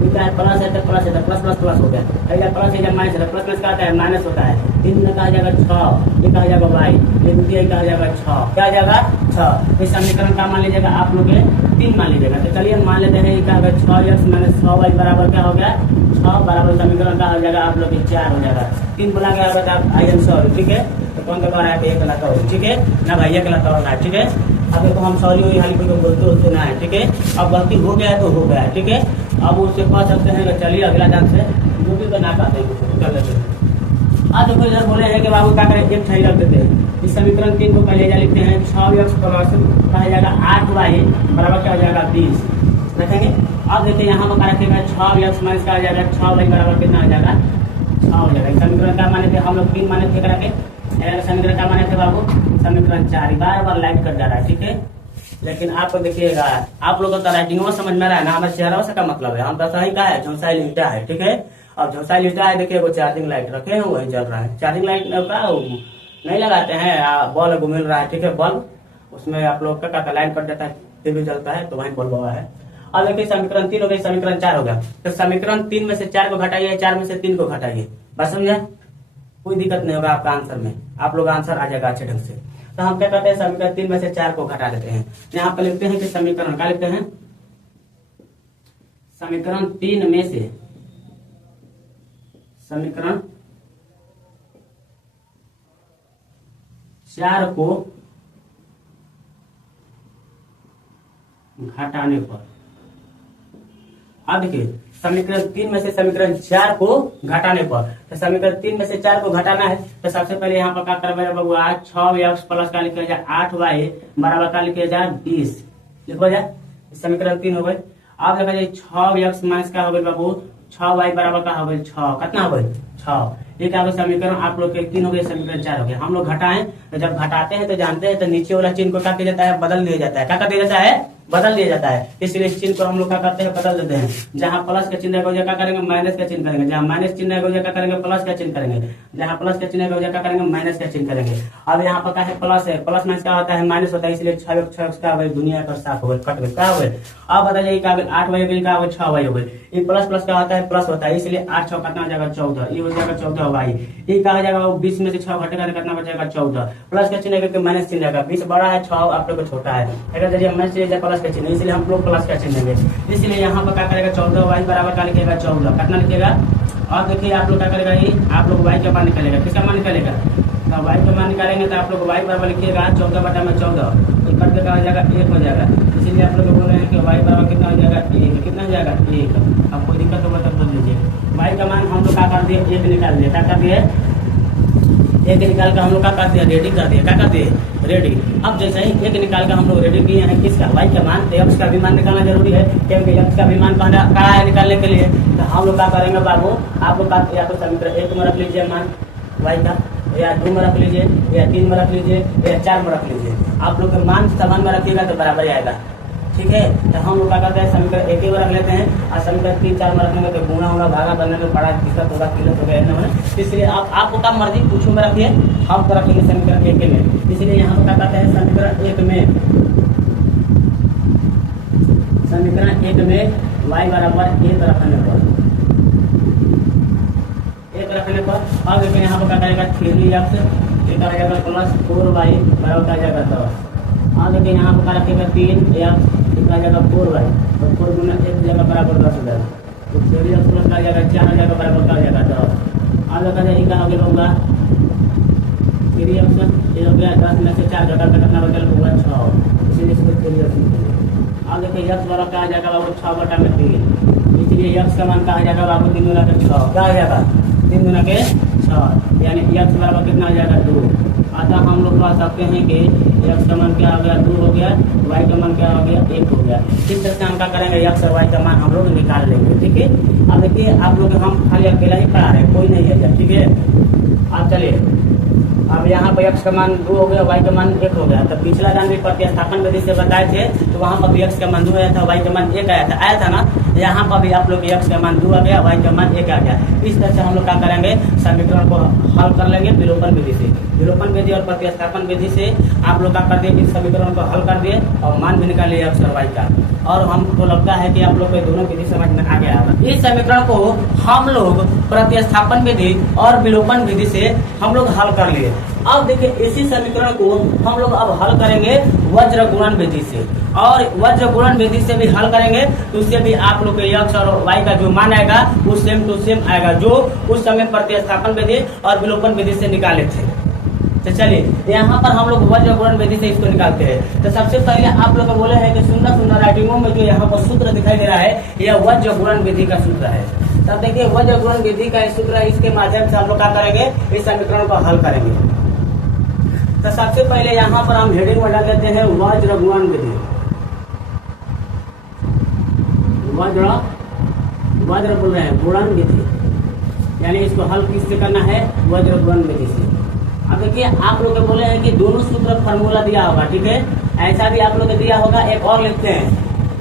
क्या है प्लस है तो प्लस है, तो प्लस प्लस प्लस हो गया। प्लस है जब माइनस है, प्लस प्लस क्या आता है माइनस होता है। 3 में कहा जाएगा 6, ये कहा जाएगा y, ये द्वितीय कहा जाएगा 6, क्या जाएगा 6। इस समीकरण का मान लीजिएगा आप लोग 3 मान लीजिएगा। तो चलिए मान लेते हैं ये क्या होगा 6x माइनस 6y बराबर क्या हो गया 6 बराबर समीकरण का हो जाएगा आप लोग 4 हो जाएगा। 3 बोला गया होगा तो आई एम सॉरी। ठीक है। तो कौन सा है 1 गलत हो, ठीक है ना भाई, 1 गलत हो रहा है। ठीक है। अब देखो हम सॉरी हुई हाल को बोलते ना है। ठीक है। अब गलती हो गया है तो हो गया है। ठीक है। अब उससे पा सकते हैं। चलिए अगला डांस है जो भी बना पाते हैं कर लेते हैं। आज देखो इधर बोले हैं कि बाबू क्या करें, एक सही रख देते हैं। इस समीकरण 3 को पहले लिखते हैं 6x प्लस कहा जाएगा 8y बराबर क्या हो जाएगा 20 रखेंगे। अब देखिए यहाँ पर क्या रखेगा 6x माइनस क्या हो जाएगा 6y बराबर कितना हो जाएगा 6 हो जाएगा। समीकरण क्या माने थे हम लोग 3 माने थे करा के, समीकरण क्या माने थे बाबू समीकरण 4 बार बार लाइट कर जा रहा है। ठीक है। लेकिन आप देखिएगा आप लोगों का राइटिंग समझ में रहा है ना, हमारे चेहरा से का मतलब है हम तो सही का है झोंसाई लिखता है। ठीक है। अब झोंसाई लिखता है देखिए वो चार्जिंग लाइट रखे हैं वही जल रहा है। चार्जिंग लाइट का नहीं लगाते हैं, बल्ब मिल रहा है। ठीक है। बल्ब उसमें आप लोग का लाइट कट जाता है फिर भी जलता है, तो वही बल्ब हुआ है। अब देखिए समीकरण 3 हो गई, समीकरण 4 हो गया। तो समीकरण 3 में से 4 को घटाइए, 4 में से 3 को घटाइए। बस समझे, कोई दिक्कत नहीं होगा आपका आंसर में, आप लोग आंसर आ जाएगा अच्छे ढंग से। तो हम क्या करते हैं समीकरण 3 में से 4 को घटा देते हैं। यहाँ पर लिखते हैं कि समीकरण क्या लिखते हैं, समीकरण 3 में से समीकरण 4 को घटाने पर। अब देखिए समीकरण 3 में से समीकरण 4 को घटाने पर, तो समीकरण 3 में से 4 को घटाना है तो सबसे पहले यहाँ पर क्या करना बाबू 6x प्लस का लिखा जाए 8y बराबर का लिखा जाए 20 लिखो जाए। समीकरण 3 हो गए। अब देखा जाए 6x माइनस का हो गई बाबू 6y बराबर का हो गई 6, कितना हो गई 6। ये क्या हो समीकरण आप लोग के 3 हो गए, समीकरण 4 हो गए। हम लोग घटाएं तो जब घटाते हैं तो जानते हैं तो नीचे वाला चिन्ह को क्या किया जाता है बदल दिया जाता है। क्या कर दिया जाता है बदल दिया जाता है। इसलिए इस चिन्ह को हम लोग क्या करते हैं बदल देते हैं। जहाँ प्लस का चिन्ह है क्या करेंगे माइनस का चिन्ह करेंगे, जहाँ माइनस चिन्ह है क्या करेंगे प्लस का चिन्ह करेंगे, जहाँ प्लस का चिन्ह है क्या करेंगे माइनस का चिन्ह करेंगे। अब यहाँ पर क्या है प्लस है, प्लस माइनस क्या होता है माइनस होता है, इसलिए 6x क्या हो दुनिया का साफ हो गए कट गए क्या हो गए। अब बताइए क्या 8y क्या हो 6y हो गए। ये प्लस प्लस क्या होता है प्लस होता है, इसलिए 8 6 कितना हो जाएगा 14, ये हो जाएगा 14y। ये क्या हो जाएगा 20 में से 6 घटेगा कितना बचेगा 14। प्लस का चिन्ह है माइनस चिन्ह रहेगा, 20 बड़ा है 6 आप लोग को छोटा है, अगर जरिए माइनस चिन्ह प्लस का चिन्ह, इसलिए हम लोग प्लस का चिन्ह लेंगे। इसलिए यहाँ पर क्या करेगा 14y बराबर का लिखेगा 14 कितना लिखेगा। और देखिए आप लोग क्या करेगा ये आप लोग y का मान निकालेगा, किसका मान निकालेगा तो y का मान निकालेंगे तो आप लोग y बराबर लिखिएगा 14 बटा में 14 तो कट के क्या हो जाएगा 1 हो जाएगा। इसीलिए आप लोग बोल रहे हैं कि y बराबर कितना हो जाएगा 1, कितना हो जाएगा 1। अब कोई दिक्कत होगा तब बोल लीजिए। y का मान हम लोग क्या कर दिए 1 निकाल दिए, क्या कर दिए 1 निकाल कर हम लोग क्या कर दिया रेडी कर दिया, क्या कर दिए रेडी। अब जैसे ही 1 निकाल कर हम लोग रेडी किए हैं किसका y का मान, तो x का भी मान निकालना जरूरी है क्योंकि x का भी मान कहा है निकालने के लिए। तो हम लोग क्या करेंगे बाबू आप लोग या तो समीकरण 1 में रख लीजिए मान y का, या 2 में रख लीजिए, या 3 में रख लीजिए, या 4 में रख लीजिए। आप लोग मान समान में रखिएगा तो बराबर आएगा। ठीक है। तो हम लोग क्या करते हैं, समीकरण एक ही बार रख लेते हैं और समीकरण 3 4 में रखने में तो गुणा होगा, भागा करने में बड़ा दिक्कत होगा, किलो होगा इन्होंने। इसलिए आपको क्या मर्जी पूछो में रखिए, हम तो रखेंगे समीकरण एक में। इसलिए यहाँ पर क्या करते हैं, समीकरण एक में y बराबर 1 रखने पर अब देखिए यहाँ पर क्या करेगा 3x करेगा प्लस 4y बराबर क्या जाएगा 10। अब देखिए यहाँ पर क्या रखेगा 3x कितना जाएगा 4y, तो 4 गुना 1 जगह बराबर 10 हो जाएगा, तो 3x प्लस क्या जाएगा 4 जगह बराबर क्या जाएगा 10। अब देखा जाए क्या आगे होगा 3x ये हो गया 10 में से 4 घटा कर कितना बचल होगा 6, इसीलिए इसको 3x। अब देखिए x बराबर क्या आ जाएगा बाबू 6 बटा में 3, इसलिए x का मान क्या आ जाएगा बाबू 3 गुना के 6 क्या आ जाएगा 3 गुना के 6, यानी x बराबर कितना आ जाएगा 2। अतः हम लोग कह सकते हैं कि x का मान क्या हो गया 2 हो गया, y का मान क्या हो गया 1 हो गया। इस तरह से हम क्या करेंगे x और y का मान हम लोग निकाल लेंगे, ठीक है। अब देखिए आप लोग हम खाली अकेला ही पढ़ा रहे हैं, कोई नहीं है, ठीक है। अब चलिए अब यहाँ पर x का मान 2 हो गया, y का मान 1 हो गया। तो पिछला दान भी प्रतिस्थापन विधि से बताए थे, तो वहाँ पर भी x का मान 2 आया था, y का मान 1 आया था ना। यहाँ पर भी आप लोग x का मान 2 आ गया, y का मान 1 आ गया। इस तरह से हम लोग क्या करेंगे, समीकरण को हल कर लेंगे विलोपन विधि से। विलोपन विधि और प्रतिस्थापन विधि से आप लोग क्या कर दिए, इस समीकरण को हल कर दिए और मान भी निकाल लिया x और y का। और हमको लगता है कि आप लोग को दोनों विधि समझ में आ गया होगा। इस समीकरण को हम लोग प्रतिस्थापन विधि और विलोपन विधि से हम लोग हल कर लिए। अब देखिए इसी समीकरण को हम लोग अब हल करेंगे वज्र गुणन विधि से, और वज्र गुणन विधि से भी हल करेंगे तो उससे भी आप लोग के x और y का जो मान आएगा वो सेम टू सेम आएगा, जो उस समय प्रतिस्थापन विधि और विलोपन विधि से निकाले थे। तो चलिए यहाँ पर हम लोग वज्र गुणन विधि से इसको निकालते हैं। तो सबसे पहले आप लोग को बोले हैं कि सुंदर सुंदर राइटिंगों में जो यहाँ पर सूत्र दिखाई दे रहा है यह वज्र गुणन विधि का सूत्र है। तब देखिए वज्र गुणन विधि का सूत्र है, इसके माध्यम से हम लोग क्या करेंगे, इस समीकरण को हल करेंगे। तो सबसे पहले यहाँ पर हम हेडिंग में डाल देते हैं वज्र गुणन विधि। वज्र बोल रहे हैं गुणन विधि, यानी इसको हल किससे करना है, वज्र गुणन विधि से। अब देखिए आप लोग बोले हैं कि दोनों सूत्र फॉर्मूला दिया होगा, ठीक है। ऐसा भी आप लोग को दिया होगा, एक और लिखते हैं,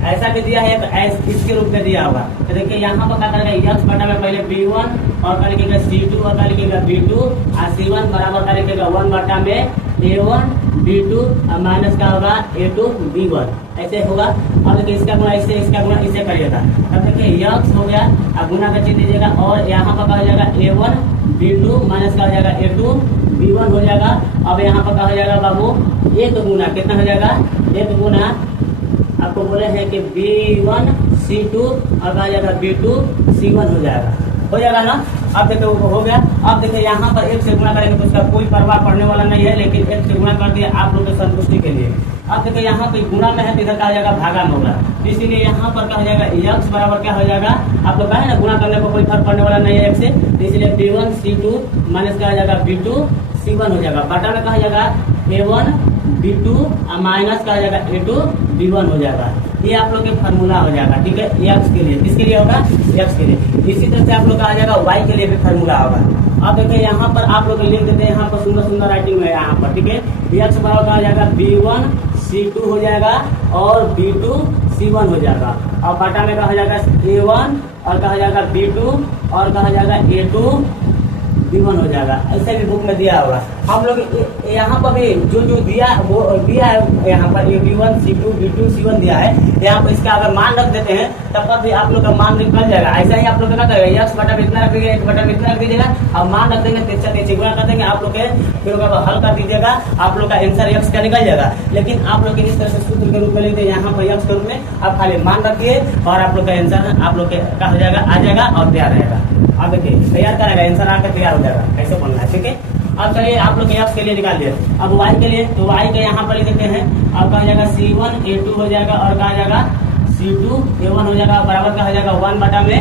ऐसा भी दिया है, इसके रूप में दिया होगा। तो देखिए यहाँ पर क्या करेगा, x बटा में पहले b1 और क्या लिखेगा c2 और क्या लिखेगा b2 और c1 बराबर क्या लिखेगा 1 बटा में a1 b2 और माइनस क्या होगा a2 b1, ऐसे होगा। अब देखिए इसका गुणा इससे, इसका गुणा इससे करिएगा। अब देखिए x हो गया, अब गुणा का चिन्ह दीजिएगा और यहाँ पर क्या हो जाएगा a1 b2 माइनस क्या हो जाएगा a2 b1 हो जाएगा। अब यहाँ पर क्या हो जाएगा बाबू, एक गुना कितना हो जाएगा, एक गुना आपको बोले हैं कि b1 c2 और कहा जाएगा b2 c1 हो जाएगा ना। अब देखिए हो गया। अब देखिए यहाँ पर 1 से गुणा करेंगे तो उसका कोई प्रभाव पड़ने वाला नहीं है, लेकिन 1 से गुणा कर दिया आप लोग की संतुष्टि के लिए। अब देखिए यहाँ पे गुणा में है तो इधर कहा जाएगा भागा में होगा, इसीलिए यहाँ पर क्या हो जाएगा x बराबर क्या हो जाएगा, आप लोग कहा है ना गुणा करने पर कोई फर्क पड़ने वाला नहीं है 1 से, तो इसलिए b1 c2 माइनस क्या हो जाएगा b2 c1 हो जाएगा। बटा में कहा जाएगा a1 b2 और माइनस का हो जाएगा a2 b1 हो जाएगा। ये आप लोग के फार्मूला हो जाएगा, ठीक है, x के लिए। किसके लिए होगा, x के लिए। इसी तरह से आप लोग का आ जाएगा y के लिए भी फार्मूला होगा। अब देखिए यहाँ पर आप लोग लिख देते हैं, यहाँ पर सुंदर सुंदर राइटिंग है यहाँ पर, ठीक है। x बराबर का आ जाएगा b1 c2 हो जाएगा और b2 c1 हो जाएगा, और बटा में कहा जाएगा a1 और कहा जाएगा b2 और कहा जाएगा a2 b1 हो जाएगा। ऐसे भी बुक में दिया होगा। हम लोग यहाँ पर भी जो दिया वो दिया है, यहाँ पर b1 c2 b2 c1 दिया है। यहाँ पर इसका अगर मान रख देते हैं तब पर भी आप लोग का मान निकल जाएगा। ऐसा ही आप लोग क्या करेगा, x बटा में इतना रख दीजिएगा, 1 बटा में इतना रख दीजिएगा, अब मान रख देंगे, 3 गुणा कर देंगे, आप लोग के फिर हल कर दीजिएगा, आप लोग का आंसर x का निकल जाएगा। लेकिन आप लोग इस तरह से सूत्र के रूप में लिखते हैं, यहाँ पर x के रूप में आप खाली मान रखिए और आप लोग का आंसर आप लोग के क्या हो जाएगा, आ जाएगा और तैयार रहेगा। अब देखिए तैयार करेगा, आंसर आकर तैयार हो जाएगा, कैसे बोलना है, ठीक है। अब चलिए आप लोग x के लिए निकाल दिए। अब y के लिए, तो y के यहाँ पर लिख देते हैं, अब कहा जाएगा c1 a2 हो जाएगा और कहा जाएगा c2 a1 हो जाएगा, बराबर कहा जाएगा 1 बटा में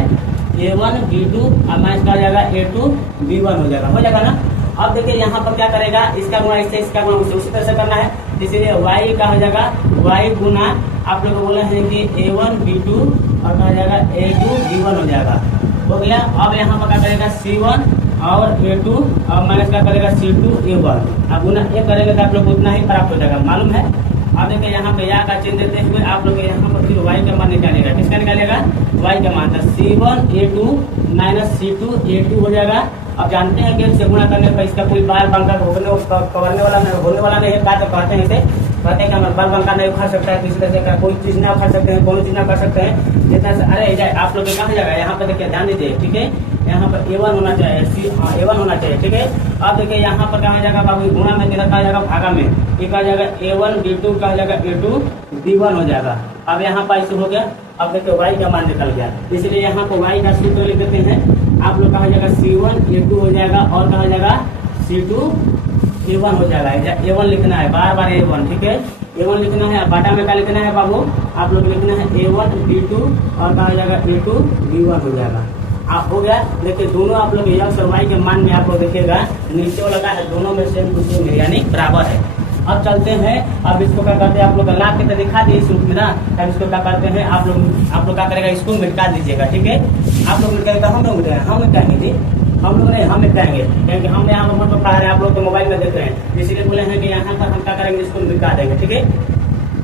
a1 b2 और माइनस कहा जाएगा a2 b1 हो जाएगा ना। अब देखिए यहाँ पर क्या करेगा, इसका गुणा इससे, इसका गुणा उससे, उसी तरह से करना है। इसीलिए y का हो जाएगा y गुना आप लोग बोले हैं कि a1 b2 और कहा जाएगा a2 b1 हो जाएगा, हो गया। अब यहाँ पर क्या करेगा c1 और a2 और माइनस क्या करेगा c2 a1, अब गुना 1 करेंगे तो आप लोग उतना ही प्राप्त हो जाएगा, मालूम है। अब देखिए यहाँ पे या का चिन्ह देते हुए आप लोग यहाँ पर फिर y का मान निकालेगा। किसका निकालेगा? y का मान। C1A2 माइनस C2A2 हो जाएगा। अब जानते हैं कि इससे गुणा करने पर इसका कोई बार बंका होने वाला नहीं है। क्या कहते हैं इसे? कहते हैं कि हम बाल बंका नहीं उखाड़ सकता है, किसी तरह से कोई चीज ना उखाड़ सकते हैं, कोई चीज ना कर सकते हैं जितना से। अरे आप लोग कहाँ जाएगा? यहाँ पे देखिए, ध्यान दीजिए, ठीक है। यहाँ पर A1 होना चाहिए, A1 होना चाहिए, ठीक है। अब देखिए यहाँ पर कहा जाएगा बाबू, गुणा में किधर कहा जाएगा? भागा में। ये कहा जाएगा A1 D2 कहा जाएगा A2 D1 हो जाएगा। अब यहाँ पर ऐसे हो गया। अब देखिए y का मान निकल गया, इसलिए यहाँ पर y का सूत्र लिख देते हैं। आप लोग कहा जाएगा C1A2 हो जाएगा और कहा जाएगा C2A1 हो जाएगा। A1 लिखना है, बार बार A1, ठीक है। A1 लिखना है। बाटा में क्या लिखना है बाबू? आप लोग लिखना है A1 D2 और कहा जाएगा A2 D1 हो जाएगा। आप हो गया। देखिए दोनों आप लोग x और y के मान में आपको देखिएगा नीचे वाला का है, दोनों में सेम टू सेम यानी बराबर है। अब चलते हैं। अब इसको क्या करते हैं? आप लोग लाभ के तो दिखा दिए इस रूप में ना। अब इसको क्या करते हैं? आप लोग क्या करेगा? इसको मिटा दीजिएगा, ठीक है। आप लोग मिटाएंगे, हम लोग मिटाएंगे जी, हम लोग नहीं, हम मिटाएंगे, क्योंकि हम यहाँ पर पढ़ा रहे हैं, आप लोग तो मोबाइल में देख रहे हैं, इसीलिए बोले हैं कि यहाँ पर हम क्या करेंगे? इसको मिटा देंगे, ठीक है।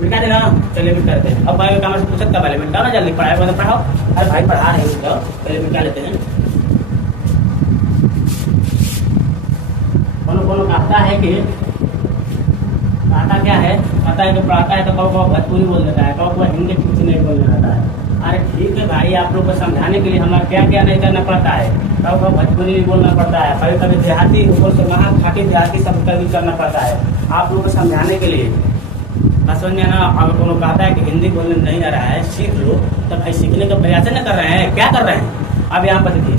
मिटा देना, चलिए मिटा देते हैं। अब भाई काम से पूछा था, पहले मिटाओ ना, जल्दी पढ़ाए तो पढ़ाओ। अरे भाई पढ़ा रहे हैं, पहले मिटा लेते हैं। कोनो कहता है कि आता क्या है? आता है कि पढ़ाता है तो कहो भोजपुरी बोल देता है, कहो हिंदी ठीक से नहीं बोलने आता है। अरे ठीक है भाई, आप लोग को समझाने के लिए हमारा क्या क्या नहीं करना पड़ता है। कहो भोजपुरी भी बोलना पड़ता है, कभी कभी देहाती ऊपर से वहाँ खाटी देहाती शब्द का भी करना पड़ता है आप लोग को समझाने के लिए। समझ में ना? अगर कोनो कहता है कि हिंदी बोलने नहीं आ रहा है, सीख लो, तो भाई सीखने का प्रयास न कर रहे हैं, क्या कर रहे हैं? अब यहाँ पर देखिए,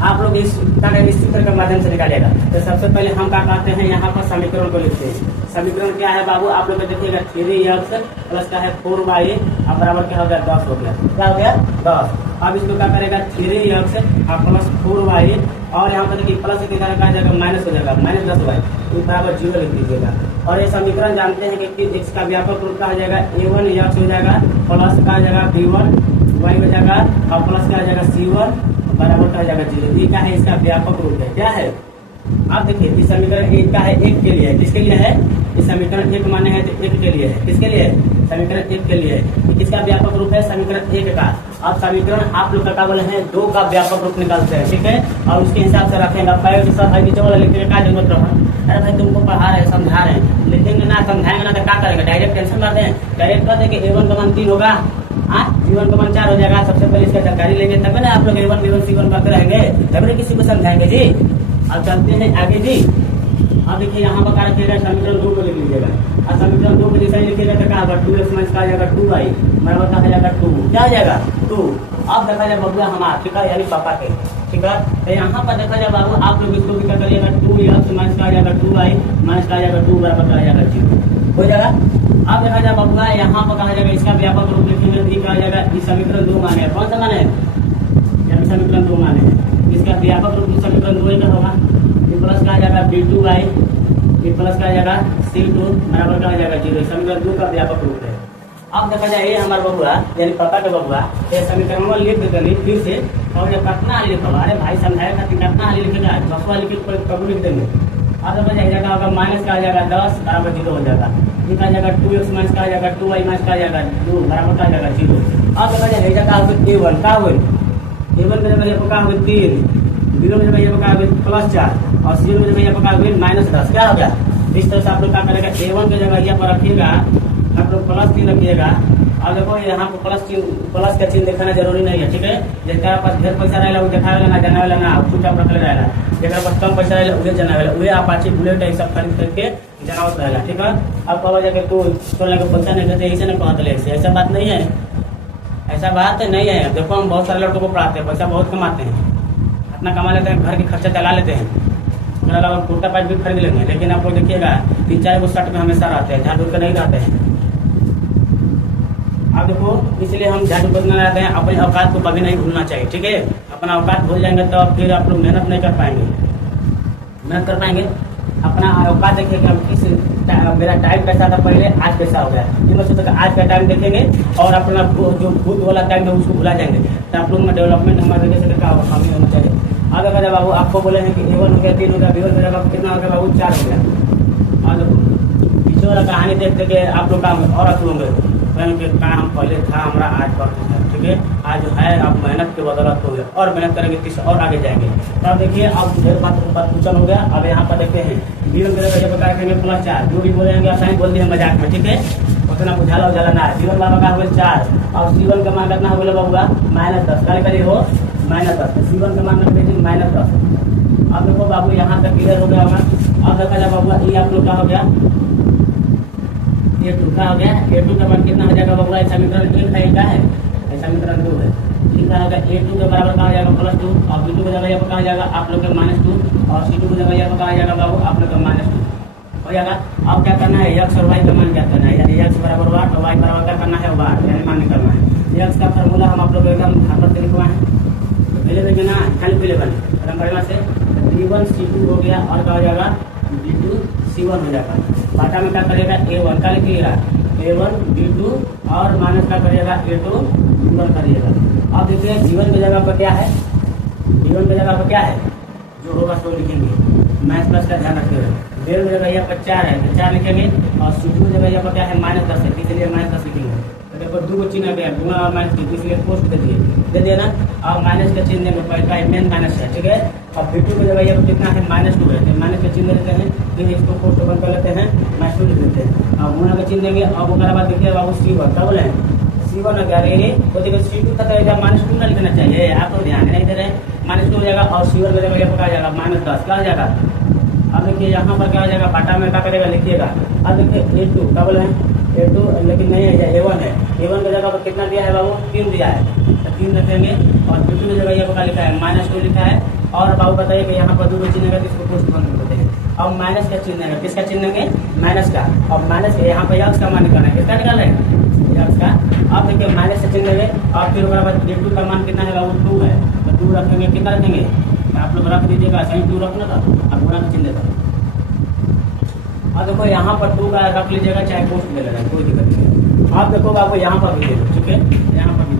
आप लोग इस सूत्र के माध्यम से निकालिएगा। तो सबसे पहले हम क्या कहते हैं? यहाँ पर समीकरण को लिखते हैं। समीकरण क्या है बाबू? आप लोग देखिएगा 3x प्लस का है 4y अब बराबर क्या हो गया? 10 हो गया। क्या हो गया? 10। अब इसको क्या करेगा? 3x प्लस 4y और यहाँ पर देखिए प्लस के कारण कहा जाएगा माइनस हो जाएगा, माइनस 10y तो बराबर 0 लिख दीजिएगा। और ये समीकरण जानते हैं कि x का व्यापक रूप कहा जाएगा A1 हो जाएगा, प्लस कहा जाएगा B1 y हो जाएगा और प्लस क्या हो जाएगा C1 बराबर का जाएगा 0। ये क्या है? इसका व्यापक रूप है। क्या है? आप देखिए इस समीकरण एक का है, एक के लिए है। किसके लिए है? इस समीकरण एक माने है तो एक के लिए है। किसके लिए? समीकरण एक के लिए है। किसका व्यापक रूप है? समीकरण एक का। अब समीकरण आप लोग क्या बोले हैं? 2 का व्यापक रूप निकालते हैं, ठीक है। और उसके हिसाब से रखेंगे। पैर के साथ नीचे वाला लिखने का जरूरत रहा। अरे भाई तुमको पढ़ा रहे हैं, समझा रहे हैं, लिखेंगे ना, समझाएंगे ना तो क्या करेंगे? डायरेक्ट टेंशन मारते हैं, डायरेक्ट कहते हैं कि A1 का मान 3 होगा, C1 का मान 4 हो जाएगा। सबसे पहले इसका जानकारी लेंगे तब ना आप लोग A1 B1 C1 करते रहेंगे, तब ना किसी को समझाएंगे जी। अब चलते हैं आगे जी। अब देखिए यहाँ पर क्या रखिएगा? समीकरण 2 को लिख लीजिएगा। और समीकरण 2 को जैसे ही लिखिएगा तो क्या होगा? 2x माइनस का जाएगा 2y बराबर कहा जाएगा 2। क्या हो जाएगा? 2। अब देखा जाए बबुआ हमारा, ठीक है, यानी पापा के, ठीक है। तो यहाँ पर देखा जाए बाबू आप लोग इसको भी क्या करिएगा? 2x माइनस का जाएगा 2y माइनस का जाएगा 2 बराबर कहा जाएगा 0 हो जाएगा। अब देखा जाए बबुआ यहाँ पर कहा जाएगा इसका व्यापक रूप लिखेंगे तो कहा जाएगा इस समीकरण 2 माने। कौन सा माने? समीकरण 2 माने हैं। इसका व्यापक रूप समीकरण 2 का होगा। प्लस कहा जाएगा B2y प्लस कहा जाएगा C2 बराबर कहा जाएगा 0। समीकरण 2 का व्यापक रूप है। अब देखा जाए ये हमारा बबुआ यानी पापा के बबुआ ये समीकरण में लिख देते फिर से। और जब कितना हाली लिखा? अरे भाई समझाए खातिर कितना हाली लिखेगा? 10वां लिख देंगे। अब देखा जाएगा होगा माइनस का आ जाएगा 10 बराबर 0 हो जाएगा। ये कहा जाएगा 2x माइनस का आ जाएगा 2y माइनस का आ जाएगा 2 बराबर का आ जाएगा 0। अब देखा जाएगा क्या होगा? A1 का होगा, A1 में जब क्या होगा 3, B1 में जब क्या होगा +4 और C1 में जब क्या होगा -10। क्या हो गया? इस तरह से आप लोग क्या करेगा? A1 की जगह यहाँ पर रखिएगा, आप लोग +3 रखिएगा। अब देखो यहाँ पर प्लस का चिन्ह दिखाना जरूरी नहीं है, ठीक है। जिसका पास ढेर पैसा रहेगा वो दिखाएगा ना, जाने वाला ना, चुपचाप रख ले रहेगा। जगह पास कम पैसा रहेगा उसे जाने वाला, वे अपाचे बुलेट ये सब खरीद करके जनावत रहेगा, ठीक है। अब कहा जाकर तू चलने का पैसा नहीं देते ऐसे ना कहते ले, ऐसा बात नहीं है, ऐसा बात नहीं है। देखो हम बहुत सारे लड़कों को पढ़ाते हैं, पैसा बहुत कमाते हैं, अपना कमा लेते हैं, घर के खर्चा चला लेते हैं, कुर्ता पैंट भी खरीद लेंगे। लेकिन आप लोग देखिएगा 3-4 शर्ट में हमेशा रहते हैं, झाड़ कर नहीं रहते हैं। अब देखो इसलिए हम झाड़ू बदलना रहते हैं। अपने औकात को कभी नहीं भूलना चाहिए, ठीक है। अपना औकात भूल जाएंगे तो फिर आप लोग मेहनत नहीं कर पाएंगे, मेहनत कर पाएंगे। अपना औकात देखिए कि किस मेरा टाइम कैसा था पहले, आज कैसा हो गया। तीनों से तक आज का टाइम देखेंगे और अपना जो भूत वाला टाइम है उसको भुला जाएंगे, तो आप लोग में डेवलपमेंट हमारे वजह से क्या होगा? कमी होना चाहिए। अब अगर बाबू आपको बोले हैं कि A1 हो गया 3 हो गया, B1 हो गया कितना हो गया बाबू 4 हो गया। अब वाला कहानी देख देख के आप लोग काम और रख लूंगे काम पहले था हमारा आज पर ठीक है। आज जो है आप मेहनत के बदौलत हो गया और मेहनत करेंगे किसी और आगे जाएंगे। तब देखिए अब ढेर बात पूछन हो गया। अब यहाँ पर देखते हैं जीवन के जगह बता देंगे +4 जो भी बोलेंगे आसानी बोल दिए मजाक में ठीक है। उतना उजाला उजाला ना जीवन बाबा का हो 4 और जीवन का मान कितना हो गया बाबूगा -10 कार्य करिए हो -10 जीवन का मान रख दीजिए -10। अब देखो बाबू यहाँ तक क्लियर हो गया होगा। अब देखा जाए बाबूगा ये आप लोग का हो गया A2 का हो गया। A2 का मान कितना हो जाएगा बाबूगा समीकरण 1 है क्या है समीकरण 2 है ठीक है। A2 के बराबर कहा जाएगा +2 और B2 की जगह यहाँ पर कहा जाएगा आप लोग का -2 और C2 की जगह यहाँ पर कहा जाएगा बाबू आप लोग का -2 हो जाएगा। अब क्या करना है x और y का मान क्या करना है यानी x बराबर वाट और y बराबर क्या करना है वाट यानी मान निकालना है। x का फार्मूला हम आप लोग एकदम ध्यान से लिखवाए तो पहले देखिए ना खाली पहले बने एकदम बढ़िया से D1 C2 हो गया और क्या हो जाएगा D2 C1 हो जाएगा। बाटा में क्या करेगा A1 का लिखिएगा A1 D2 और माइनस का करिएगा A2 D1 करिएगा। अब देखिए जीवन की जगह पर क्या है जीवन की जगह पर क्या है जो होगा सो लिखेंगे मैथ प्लस का ध्यान रखिएगा। डेढ़ की जगह यहाँ पर 4 है तो 4 लिखेंगे और C2 की जगह यहाँ पर क्या है -10 है इसलिए -10 लिखेंगे। तो देखो 2 को चिन्ह गया गुना और माइनस की इसलिए पोस्ट दे दिए ना। और माइनस का चिन्ह देंगे पहले का मेन माइनस है ठीक है। और B2 की जगह यहाँ पर कितना है -2 है तो माइनस का चिन्ह देते हैं फिर इसको पोस्ट ओपन कर लेते हैं -2 लिख देते हैं और गुना का चिन्ह देंगे। अब उसके बाद देखिए बाबू C1 क्या बोले C1 हो गया ये तो देखो C2 का -2 का लिखना चाहिए आप तो ध्यान नहीं दे रहे -2 हो जाएगा और C1 की जगह यहाँ पर क्या जाएगा -10 क्या हो जाएगा। अब देखिए यहाँ पर क्या हो जाएगा बाटा में क्या करेगा लिखिएगा। अब देखिए A2 क्या बोले A2 लेकिन नहीं है A1 है A1 की जगह पर कितना दिया है बाबू 3 दिया है तो 3 रखेंगे और B2 की जगह यहाँ पर क्या लिखा है -2 लिखा है। और बाबू बताइए कि यहाँ पर 2 को चिन्ह है इसको पोस्ट बंद कर देते हैं। अब माइनस का चिन्ह है किसका चिन्ह है माइनस का और माइनस यहाँ पर x का मान निकालना है किसका निकाल रहे हैं x का। अब देखिए माइनस का चिन्ह है और फिर उसके बाद D2 का मान कितना है बाबू 2 है तो 2 रखेंगे कितना रखेंगे आप लोग रख दीजिएगा सही 2 रखना था और गुणा का चिन्ह था। अब देखो यहाँ पर 2 का रख लीजिएगा चाहे पोस्ट ले लेना कोई दिक्कत नहीं। आप देखो आपको यहाँ पर भी ठीक है यहाँ पर भी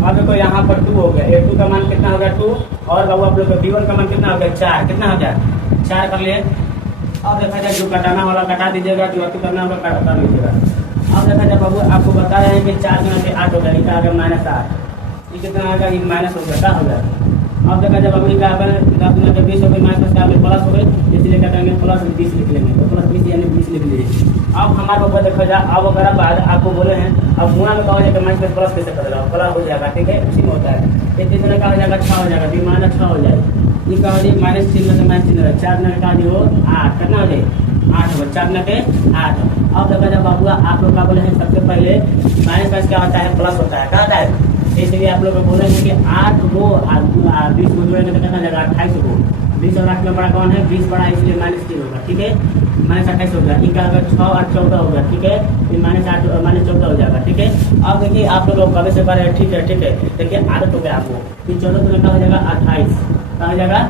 अब देखो यहाँ पर 2 हो गया A2 का मान कितना हो गया 2 और बाबू आप लोग का B1 का मान कितना हो गया 4 कितना हो गया 4 कर लिए। अब देखा जाए जो कटाना वाला कटा दीजिएगा जो अति करना होगा कटा लीजिएगा। अब देखा जाए बाबू आपको बता रहे हैं कि 4 गुना से 8 हो गया लिखा आ गया -8 ये कितना आ गया ये माइनस हो गया क्या हो गया। अब देखा जब अभी क्या अगर 20 हो गई माइनस का प्लस हो गई इसलिए क्या करेंगे +20 लिख लेंगे तो +20 यानी 20 लिख लीजिए। अब हमारे ऊपर देखा जाए अब अगर बाद आपको बोले हैं अब गुणा में क्या हो जाएगा माइनस प्लस कैसे करेगा प्लस हो जाएगा ठीक है उसी में होता है। एक कितने का हो जाएगा 6 हो जाएगा भी -6 हो जाएगा ये क्या हो जाए माइनस चिन्ह से माइनस चिन्ह 4 में का जो 8 कितना हो जाए 8 हो 4 में के 8। अब देखा जाए बाबू आप लोग का बोले हैं सबसे पहले माइनस क्या होता है प्लस होता है क्या होता है इसलिए आप लोग बोले हैं कि 8 को 20 को जोड़ेंगे तो कितना जाएगा 28 को 20 और 8 में बड़ा कौन है 20 बड़ा इसलिए -3 होगा ठीक है -28 होगा इनका अगर 6 और 14 होगा ठीक है फिर -8 -14 हो जाएगा ठीक है। अब देखिए आप लोग कभी से कर ठीक है देखिए आदत हो गया आपको फिर 14 गुना का हो जाएगा 28 क्या हो जाएगा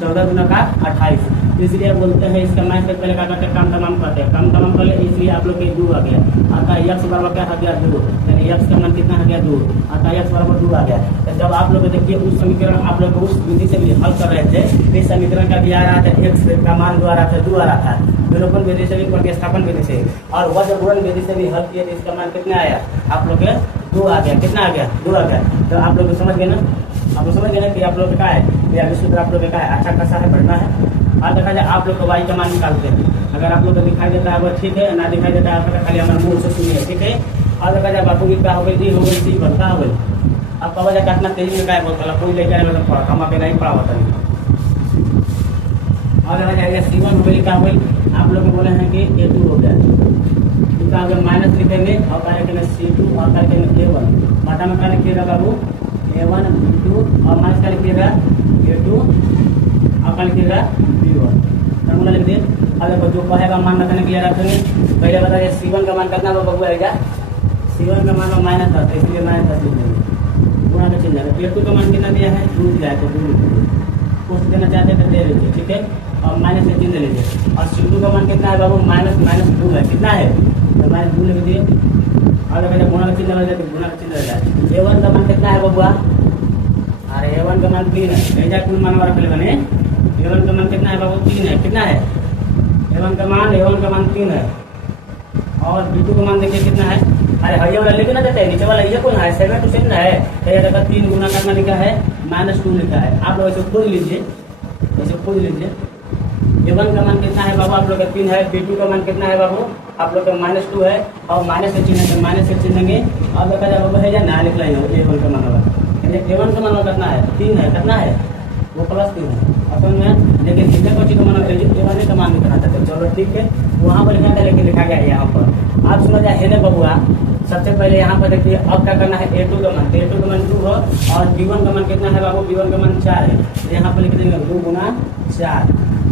14 गुना का 28 इसलिए बोलते हैं इसका मैथ पहले क्या करते हैं कम तमाम करते हैं कम तमाम कर ले इसलिए आप लोग के 2 आ गया अतः x बराबर क्या आ गया 2 यानी x का मान कितना आ गया 2 अतः x बराबर 2 आ गया। तो जब आप लोग देखिए उस समीकरण आप लोग उस विधि से भी हल कर रहे थे इस समीकरण का भी आ रहा था x का मान 2 आ रहा था 2 आ रहा था विलोपन विधि से भी प्रतिस्थापन विधि से और वज्र गुणन विधि से भी हल किए तो इसका मान कितना आया आप लोग के 2 आ गया कितना आ गया 2 आ गया। तो आप लोग समझ गए ना आप लोग समझ गए ना कि आप लोग का है या सूत्र आप लोग का है अच्छा खासा है पढ़ना है। और देखा जाए आप लोग को y का मान निकालते हैं अगर आप लोग को दिखाई देता है वो ठीक है ना दिखाई देता है आपका खाली हमारे मुंह से सुनिए ठीक है। और देखा जाए बापू की क्या हो गई हो गई सी बनता हो गई अब कहा जाए कितना तेजी में क्या बोलता कोई लेकर मतलब पढ़ा हम अकेला ही पढ़ा होता नहीं। और देखा जाएगा C1 हो गई क्या हो गई आप लोग बोले हैं कि A2 हो गया इसका अगर माइनस लिखेंगे और क्या लिखेंगे C2 और क्या लिखेंगे A1 बाटा में क्या लिखिएगा बाबू A1 B2 और माइनस क्या लिखिएगा A2 और क्या लिखिएगा B1 फॉर्मूला लिख दिए। अब देखो जो कहेगा मान रखने के लिए रखेंगे पहले बताइए C1 का मान कितना बाबू आएगा C1 का मान -10 इसलिए -10 लिख देंगे गुणा का चिन्ह है। A2 का मान कितना दिया है 2 दिया है तो 2 कुछ देना चाहते हैं तो दे लीजिए ठीक है और माइनस का चिन्ह लीजिए। और C2 का मान कितना है बाबू -2 है कितना है तो -2 लिख दिए। और देखा गुणा का चिन्ह लग जाए तो गुणा का चिन्ह लग जाए। A1 का मान कितना है बबुआ अरे A1 का मान 3 है नहीं जाए कुल मान रख ले बने A1 का मान कितना है बाबू 3 है कितना है A1 का मान 3 है और B2 का मान देखिए कितना है। अरे भैया वाला लिखना देते हैं, नीचे वाला ये कौन है 7 to 7 है, तो ये देखा 3 गुना करना लिखा है -2 लिखा है। आप लोग ऐसे खोज लीजिए, ऐसे खोज लीजिए। A1 का मान कितना है बाबू, आप लोग का 3 है। B2 का मान कितना है बाबू, आप लोग का -2 है और माइनस से चिन्ह है, माइनस से चिन्हेंगे और देखा जाए बाबू है या ना लिख लेंगे। A1 का मान होगा, A1 का मान कितना है 3 है, कितना है वो +3 है अपन में। लेकिन कितने को चीज का मान A1 का मान लिखना था, तो चलो ठीक है वहाँ पर लिखा था, लेकिन लिखा गया है यहाँ पर। आप सुना जाए है बबुआ, सबसे पहले यहाँ पर देखिए अब क्या करना है A2 का मान, A2 का मान 2 हो और B1 का मान कितना है बाबू, B1 का मान 4 है, तो यहाँ पर लिख देंगे 2 गुना 4।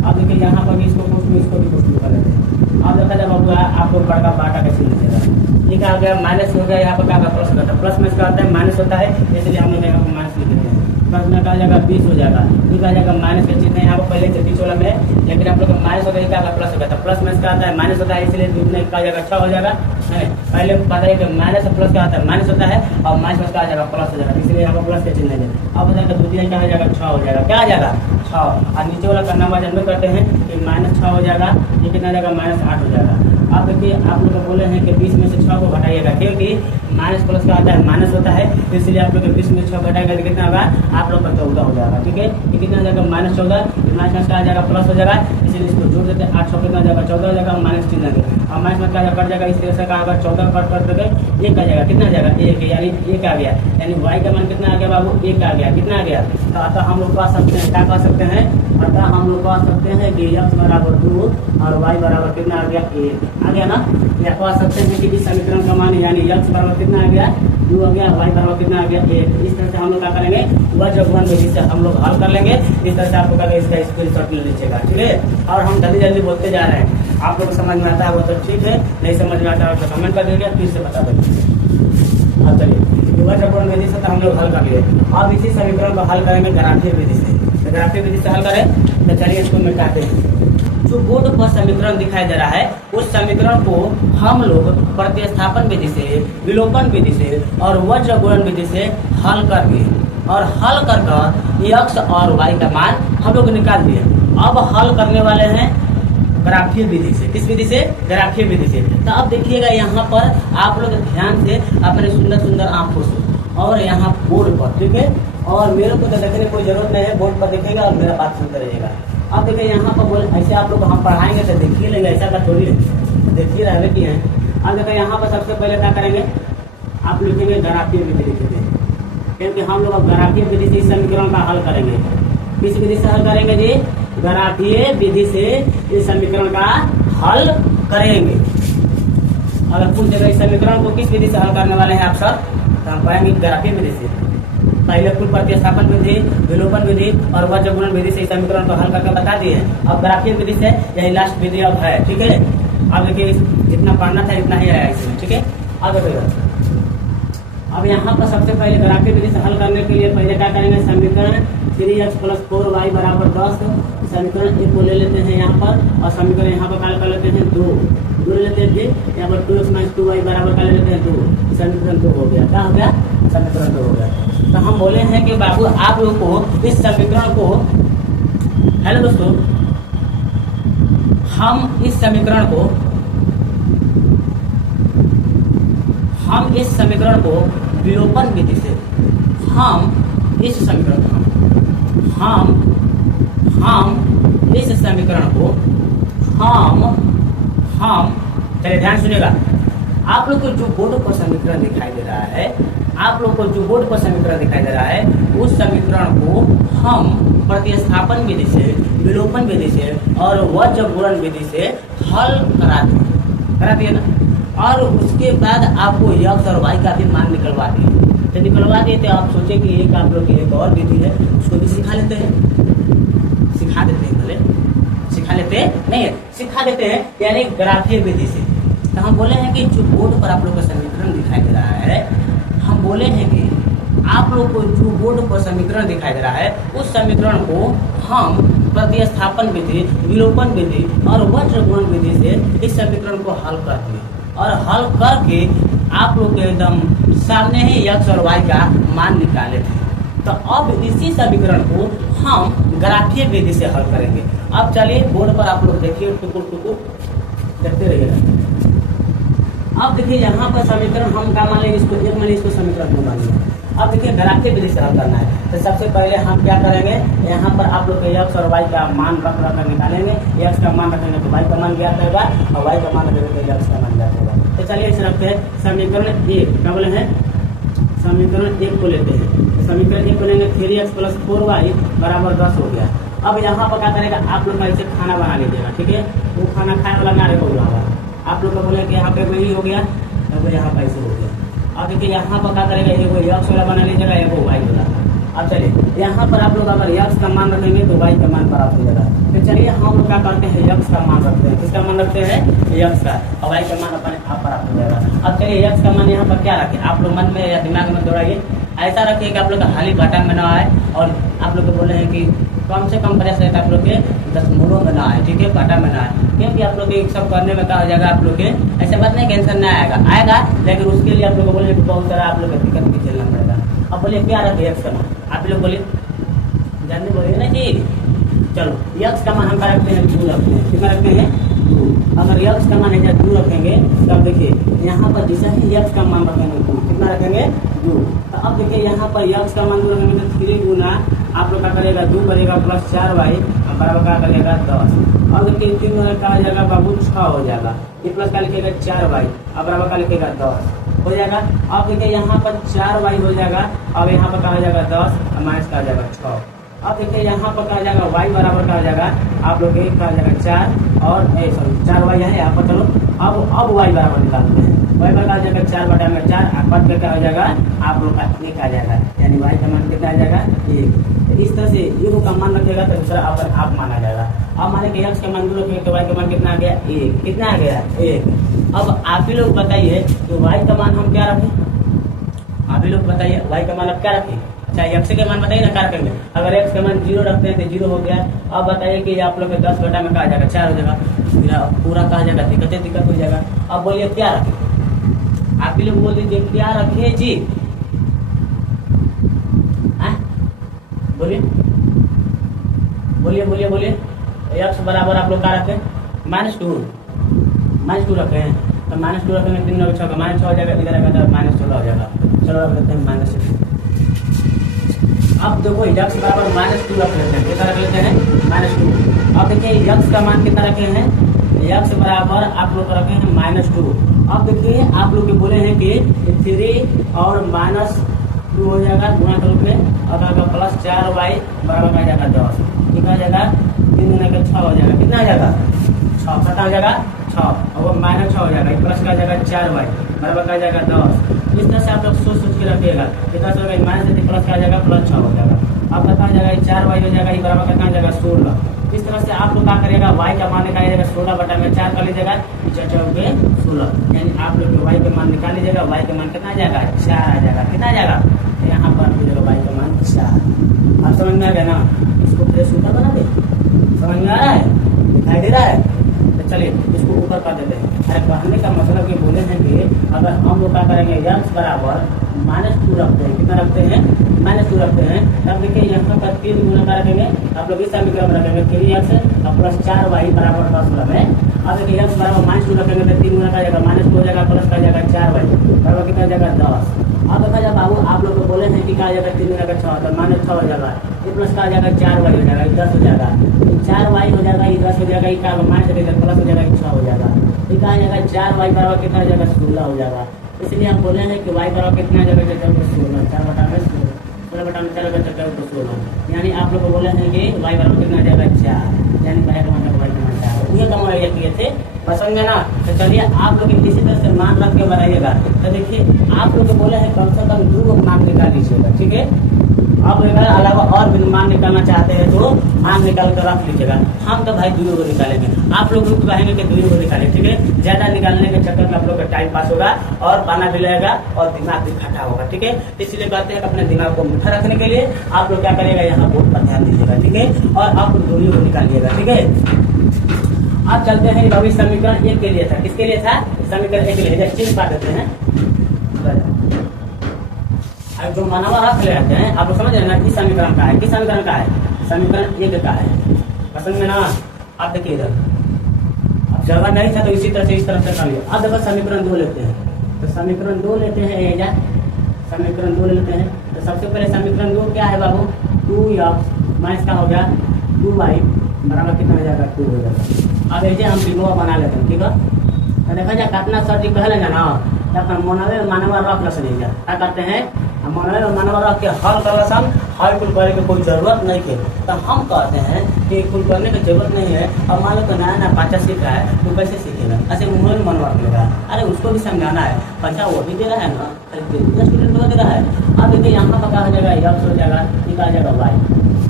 अब देखिए यहाँ पर भी इसको कुछ में इसको भी कुछ कर लेते हैं। अब देखा जाए बाबू आपको बड़का बाटा का चिन्ह देगा, ये क्या हो गया माइनस हो गया, यहाँ पर क्या प्लस होता है, प्लस में इसका आता है माइनस होता है, इसलिए हम लोग यहाँ पर माइनस लिख देते हैं। प्लस में कहा जाएगा 20 हो जाएगा, ये कहा जाएगा माइनस का चिन्ह यहाँ पर पहले से 20 वाला में, लेकिन आप लोग का माइनस होगा, क्या प्लस होगा, तो प्लस में इसका आता है माइनस होता है, इसलिए दूसरे कहा जाएगा 6 हो जाएगा। पहले पता है कि माइनस प्लस क्या आता है माइनस होता है और माइनस में इसका आ जाएगा प्लस हो जाएगा, इसलिए यहाँ पर प्लस का चिन्ह है। अब हो जाएगा दूसरा क्या हो जाएगा 6 हो जाएगा, क्या आ जाएगा 6 और नीचे वाला का नंबर जनरल करते हैं कि -6 हो जाएगा, ये कितना जाएगा -8 हो जाएगा। अब देखिए आप लोग बोले हैं कि 20 में से 6 को घटाइएगा, क्योंकि माइनस प्लस का आता है माइनस होता है, इसलिए आप लोग 20 में 6 घटाएगा तो कितना होगा, आप लोग का 14 हो जाएगा। ठीक है, ये कितना हो जाएगा -14, माइनस का आ जाएगा प्लस हो जाएगा, इसलिए इसको जोड़ देते हैं। 8 कितना हो जाएगा 14 हो जाएगा, माइनस चिन्ह और माइनस में क्या कट जाएगा, इस तरह से कहा 14 कट करके 1 आ जाएगा, कितना आ जाएगा 1, यानी 1 आ गया, यानी y का मान कितना आ गया बाबू 1 आ गया, कितना आ गया। तो अतः हम लोग कह सकते हैं, क्या कह सकते हैं, अतः हम लोग कह सकते हैं कि x बराबर 2 और y बराबर कितना आ गया 1 आ गया ना। या कह सकते हैं कि इस समीकरण का मान यानी x बराबर कितना आ गया 2 आ गया, y बराबर कितना आ गया 1। इस तरह से हम लोग क्या करेंगे वज्र गुणन विधि से हम लोग हल कर लेंगे। इस तरह से आपको करेंगे इसका स्क्रीनशॉट ले लीजिएगा, ठीक है। और हम जल्दी जल्दी बोलते जा रहे हैं, आप लोग को समझ में आता है वो तो ठीक है, नहीं समझ में आता है तो कमेंट कर दीजिएगा, फिर से बता देंगे। अब चलिए वज्र गुणन विधि से तो हम लोग हल कर लिए, अब इसी समीकरण को हल करेंगे ग्राफीय विधि से। तो ग्राफीय विधि से हल करें तो चलिए इसको मिटाते हैं। जो बोर्ड पर समीकरण दिखाई दे रहा है उस समीकरण को हम लोग प्रतिस्थापन विधि से, विलोपन विधि से और वज्र गुणन विधि से हल करके और हल कर x और y का मान हम लोग निकाल दिए। अब हल करने वाले हैं ग्राफीय विधि से। किस विधि से, ग्राफीय विधि से। तो अब देखिएगा यहाँ पर आप लोग ध्यान से अपने सुंदर सुंदर आंखों से और यहाँ बोर्ड पर, ठीक है। और मेरे को तो देखने की कोई जरूरत नहीं है, बोर्ड पर देखेगा और मेरा बात सुनते रहिएगा। अब देखिए यहाँ पर बोले ऐसे आप लोग हम पढ़ाएंगे तो देखिए लेंगे, ऐसा का थोड़ी है, देखिए रहने की है। अब देखिए यहाँ पर सबसे पहले क्या करेंगे, आप लिखेंगे ग्राफीय विधि लिखेंगे, क्योंकि हम लोग अब ग्राफीय विधि से इस समीकरण का हल करेंगे। किस विधि से हल करेंगे जी, ग्राफीय विधि से इस समीकरण का हल करेंगे। अगर पूछ देगा इस समीकरण को किस विधि से हल करने वाले हैं आप सब, तो हम कहेंगे ग्राफीय विधि से। पहले कुल प्रतिस्थापन विधि, विलोपन विधि और वज्र गुणन विधि से इस समीकरण को हल करके बता दिए। अब ग्राफीय विधि से यही लास्ट विधि अब है, ठीक है। अब देखिए जितना पढ़ना था इतना ही आया इसमें, ठीक है। अब देखिएगा अब यहाँ पर सबसे पहले ग्राफीय विधि से हल करने के लिए पहले क्या करेंगे, समीकरण 3x + 4y = 10, समीकरण 1 को ले लेते हैं यहाँ पर और समीकरण यहाँ पर क्या कर लेते हैं 2 ले लेते हैं। फिर यहाँ पर 2x - 2y बराबर क्या ले लेते हैं 2, समीकरण 2 हो गया। क्या हो गया, समीकरण 2 हो गया। तो हम बोले हैं कि बाबू आप लोग को इस समीकरण को, हेलो दोस्तों, हम इस समीकरण को विलोपन विधि से हम इस समीकरण को चलिए ध्यान सुनिएगा। आप लोग को जो बोर्ड पर समीकरण दिखाई दे रहा है, उस समीकरण को हम प्रतिस्थापन विधि से, विलोपन विधि से और वज्र गुणन विधि से हल करा दिए ना। और उसके बाद आपको x और y का भी मान निकलवा दिए। तो आप सोचे कि एक आप लोग की एक और विधि है, उसको भी सिखा देते हैं, सिखा देते हैं यानी ग्राफीय विधि से। तो हम बोले हैं कि जो बोर्ड पर आप लोग का समीकरण दिखाई दे रहा है, हम बोले हैं कि आप लोग को जो बोर्ड पर समीकरण दिखाई दे रहा है उस समीकरण को हम प्रतिस्थापन विधि, विलोपन विधि और वज्र गुणन विधि से इस समीकरण को हल कर दिए। और हल करके आप लोग के एकदम सामने ही x और y का मान निकाले थे। तो अब इसी समीकरण को हम ग्राफीय विधि से हल करेंगे। अब चलिए बोर्ड पर आप लोग देखिए, टुकुर टुकुर देखते रहिएगा। अब देखिए यहाँ पर समीकरण हम क्या मान लेंगे, इसको एक मान लेंगे, इसको समीकरण 2 मान लेंगे। अब देखिए ग्राफीय विधि से हल करना है, तो सबसे पहले हम क्या करेंगे, यहाँ पर आप लोग के x और y का मान रख कर निकालेंगे। x का मान रखेंगे तो y का मान ज्ञात होगा, और y का मान रखेंगे तो x का मान ज्ञात होगा। तो चलिए इसे रखते हैं समीकरण 1, क्या बोले हैं, समीकरण 1 को लेते हैं। समीकरण 1 को लेंगे 3x + 4y = 10 हो गया। अब यहाँ पर क्या करेगा, आप लोग का इसे खाना बना लीजिएगा, ठीक है। वो खाना खाने वाला ना रखा हुआ, आप लोग को बोले कि यहाँ पे वही हो गया, तो यहाँ पर ऐसे हो गया। अब देखिए यहाँ पर क्या करेगा, एगो x वाला बना लीजिएगा, एगो y वाला। अब चलिए यहाँ पर आप लोग अगर x का मान रखेंगे तो y का मान प्राप्त हो जाएगा। तो चलिए हम लोग क्या करते हैं, x का मान रखते हैं। किसका मान रखते हैं, x का, और y का मान अपने आप प्राप्त हो जाएगा। अब चलिए x का मान यहाँ पर क्या रखें, आप लोग मन में या दिमाग में दौड़ाइए, ऐसा रखिए कि आप लोग का हाली घाटा में ना आए, और आप लोग को बोले हैं कि कम से कम प्रयास रहता है आप लोग के दशमलव में ना आए, ठीक है, घाटा में ना आए, क्योंकि आप लोग के सब करने में क्या हो जाएगा, आप लोग के ऐसे बात नहीं, टेंशन नहीं आएगा, लेकिन उसके लिए आप लोग को बोले कि बहुत सारा आप लोग को दिक्कत भी झेलना पड़ेगा। अब बोलिए क्या रखे x का मान, आप लोग बोलिए, जानते बोलिए ना जी। चलो x का मान हम क्या रखते हैं, 2 रखते हैं। कितना रखते हैं, 2। अगर x का मान है 2 रखेंगे, तब देखिए यहाँ पर जैसा ही x का मान रखेंगे 2, कितना रखेंगे, 2। तो अब देखिए यहाँ पर x का मान 2 रखेंगे तो 3 गुना आप लोग क्या करेगा, 2 करेगा + 4y बराबर क्या करेगा, 10। अब देखिए 3 गुना क्या हो जाएगा बाबू, 6 हो जाएगा। ये प्लस क्या लिखेगा, 4y, अब बराबर क्या लिखेगा, 10 हो जाएगा। अब देखिए यहाँ पर 4y हो जाएगा, अब यहाँ पर क्या हो जाएगा, 10 माइनस का हो जाएगा 6। अब देखिए यहाँ पर क्या हो जाएगा, y बराबर क्या हो जाएगा, आप लोग एक क्या हो जाएगा 4 और 4y है यहाँ पर। चलो अब y बराबर निकालते हैं, y बराबर क्या हो जाएगा, 4/4, पद पे क्या हो जाएगा, आप लोग का 1 आ जाएगा, यानी y का मान कितना आ जाएगा, 1। इस तरह से एक का मान रखेगा तो दूसरा अपन आप माना जाएगा। अब माने कि x का मान 2 रखेंगे तो y का मान कितना आ गया, 1। कितना आ गया, 1। अब आप ही लोग बताइए तो y का मान हम क्या रखें, आप ही लोग बताइए y का मान आप क्या रखें। अच्छा x के मान बताइए ना, क्या रखेंगे। अगर x का मान 0 रखते हैं तो 0 हो गया। अब बताइए कि आप लोग के 10 बटा में क्या आ जाएगा, 4 हो जाएगा, पूरा कहा जाएगा, दिक्कत हो जाएगा। अब बोलिए क्या रखें, आप ही लोग बोल दीजिए क्या रखे जी, बोलिए बोलिए बोलिए बोलिए। x बराबर आप लोग क्या रखें, -2 रखे हैं, तो -2 रखेंगे 3 9 6 का -6 हो जाएगा, इधर आएगा तो -16 हो जाएगा। चलो रख लेते हैं -6। अब देखो x बराबर -2 रख लेते हैं, कितना रख लेते हैं, -2। अब देखिए x का मान कितना रखे हैं, x बराबर आप लोग रखे हैं -2। अब देखिए आप लोग के बोले हैं कि 3 और -2 हो जाएगा गुणा के रूप में, और + 4y बराबर आ जाएगा 10। कितना आ जाएगा, 3 गुना का 6 हो जाएगा, कितना आ जाएगा, 6। कितना हो जाएगा, 6, और वो -6 हो जाएगा, प्लस का जाएगा 4y बराबर का जाएगा 10। इस तरह से आप लोग सोच के रखिएगा, कितना हो जाएगा, माइनस प्लस का जाएगा +6 हो जाएगा। अब कितना हो जाएगा, 4y हो जाएगा, ये बराबर कितना हो जाएगा, 16। इस तरह से आप लोग क्या करेगा, y का मान निकाल लीजिएगा, 16 बटा में 4 कर लीजिएगा, 16, यानी आप लोग y का मान निकाल लीजिएगा, y का मान कितना आ जाएगा, 4 आ जाएगा। कितना आ जाएगा, यहाँ पर y का मान 4। आप समझ में आ गया ना, इसको फिर सूखा बना दे, समझ में आ रहा है, दिखाई दे रहा है। तो चलिए इसको ऊपर कर देते हैं। अरे कहने का मतलब ये बोले हैं कि अगर हम लोग क्या करेंगे, x बराबर -2 रखते हैं, कितना रखते हैं, -2 रखते हैं, तब देखिए यहाँ पर 3 गुना का रखेंगे, आप लोग इस समीकरण में रखेंगे 3x और + 4y बराबर 10 में। अब देखिए x बराबर -2 रखेंगे तो 3 गुना का जाएगा, -2 हो जाएगा, प्लस का जाएगा 4y बराबर कितना जाएगा, 10। अब देखा जाए बाबू आप लोग को बोले हैं कि क्या जाएगा, 3 गुना का 6 तो -6 हो जाएगा, ये प्लस का आ जाएगा 4y हो जाएगा, 10 हो जाएगा, 4y हो जाएगा, ये 10 हो जाएगा, ये क्या माइनस प्लस हो जाएगा, 6 हो जाएगा, ये क्या आ जाएगा, 4y बराबर कितना हो जाएगा, 16 हो जाएगा। इसलिए हम बोले हैं कि y बराबर कितना आ जाएगा, 16, 4 बटा में 16 बटा में 4 होगा 16, यानी आप लोग को बोले हैं कि y बराबर कितना आ जाएगा, 4, यानी y का मतलब y का मान 4। ये कम ये किए थे, पसंद है ना। तो चलिए आप लोग इसी तरह से मान रख के बनाइएगा। तो देखिए आप लोग को बोले हैं कम से कम 2 मान निकाल लीजिएगा, ठीक है। आप अगर अलावा और भी मान निकालना चाहते हैं तो मान निकाल कर रख लीजिएगा। हम तो भाई 2 को निकालेंगे, आप लोग रुक कहेंगे कि 2 को निकालें, ठीक है। ज्यादा निकालने के चक्कर में आप लोग का टाइम पास होगा और बना भी लगेगा और दिमाग भी खटा होगा, ठीक है। इसलिए कहते हैं कि अपने दिमाग को मीठा रखने के लिए आप लोग क्या करेगा, यहाँ बोर्ड पर ध्यान दीजिएगा, ठीक है, और आप 2 को निकालिएगा, ठीक है। अब चलते हैं अभी समीकरण 1 के लिए था, किसके लिए था, समीकरण 1 के लिए चिन्ह पा देते हैं। अब जो मानवा रख लेते हैं, आप लोग समझ रहे हैं ना, इस समीकरण का है, किस समीकरण का है, समीकरण 1 का है, पसंद में ना। आप देखिए इधर, अब जगह नहीं था तो इसी तरह से इस तरह से कर लिया। अब देखो समीकरण 2 लेते हैं, तो समीकरण 2 लेते हैं, ये जा समीकरण 2 लेते हैं। तो सबसे पहले समीकरण 2 क्या है बाबू, 2x माइनस का हो गया 2y बराबर कितना हो जाएगा, 2 हो जाएगा। अब ऐसे हम बिंदुआ बना लेते हैं, ठीक है। तो देखा जाए कितना सटीक कहलेगा ना, अपन मनवे मानवा रख लस नहीं जा, क्या करते हैं, हम मनवे मानवा रख के हल कर लसन, हल कुल करने की कोई जरूरत नहीं है। तो हम कहते हैं कि कुल करने की जरूरत नहीं है। अब मान लो तो नया नया बच्चा सीख रहा है, तो कैसे सीखेगा, ऐसे मुँह में मनवा लेगा, अरे उसको भी समझाना है, बच्चा वो भी दे रहा है ना, स्टूडेंट को दे रहा है। अब देखिए यहाँ पर क्या हो जाएगा, x हो जाएगा, निकाल जाएगा y।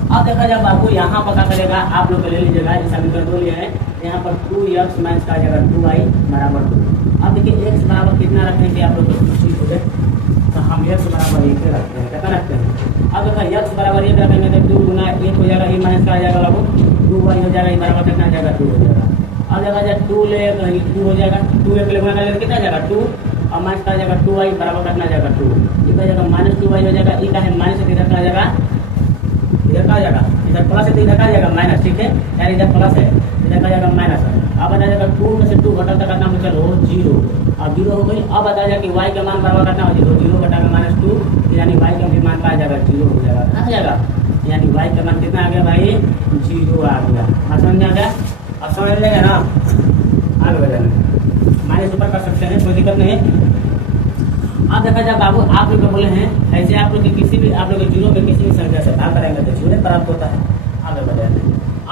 अब देखा जाए बाबू यहाँ पता करेगा, आप लोग ले लीजिएगा, इस समीकरण 2 लिए है, यहाँ पर 2x माइनस का आ जाएगा 2y बराबर 2। अब देखिए x बराबर कितना रखने की आप लोग को खुशी हो जाए, तो हम x बराबर 1 रखते हैं, कितना रखते हैं। अब देखा x बराबर 1 रखेंगे तो 2 गुना 1 हो जाएगा, ये माइनस का आ जाएगा बाबू 2y हो जाएगा, ये बराबर कितना आ जाएगा 2 हो जाएगा। अब देखा जाए 2 ले 2 हो जाएगा, 2 एक ले गुना करेंगे कितना आ जाएगा 2, और माइनस का आ जाएगा 2y बराबर कितना आ जाएगा 2, ये आ जाएगा माइनस 2y हो जाएगा, ये का है माइनस इधर का आ जाएगा, इधर का आ जाएगा, इधर प्लस है तो इधर का आ जाएगा माइनस, ठीक है यार, इधर प्लस है इधर का आ जाएगा माइनस। अब आ जाएगा 2 में से 2 घटा तक कितना चलो 0, अब 0 हो गई। अब बता जाएगा कि y का मान बराबर कितना हो जाएगा 0 घटा माइनस 2, यानी y का भी मान का आ जाएगा 0 हो जाएगा, कहाँ जाएगा, यानी y का मान कितना आ गया भाई 0 आ गया। अब समझ में आ गया, अब समझ लेगा ना, आगे बढ़ाना माइनस ऊपर कर सकते हैं, कोई दिक्कत नहीं है। अब देखा जाए बाबू आप लोग बोले हैं ऐसे, आप लोग किसी भी आप लोग जीरो में किसी भी संख्या से भाग करेंगे तो जीरो प्राप्त होता है। आगे बढ़े,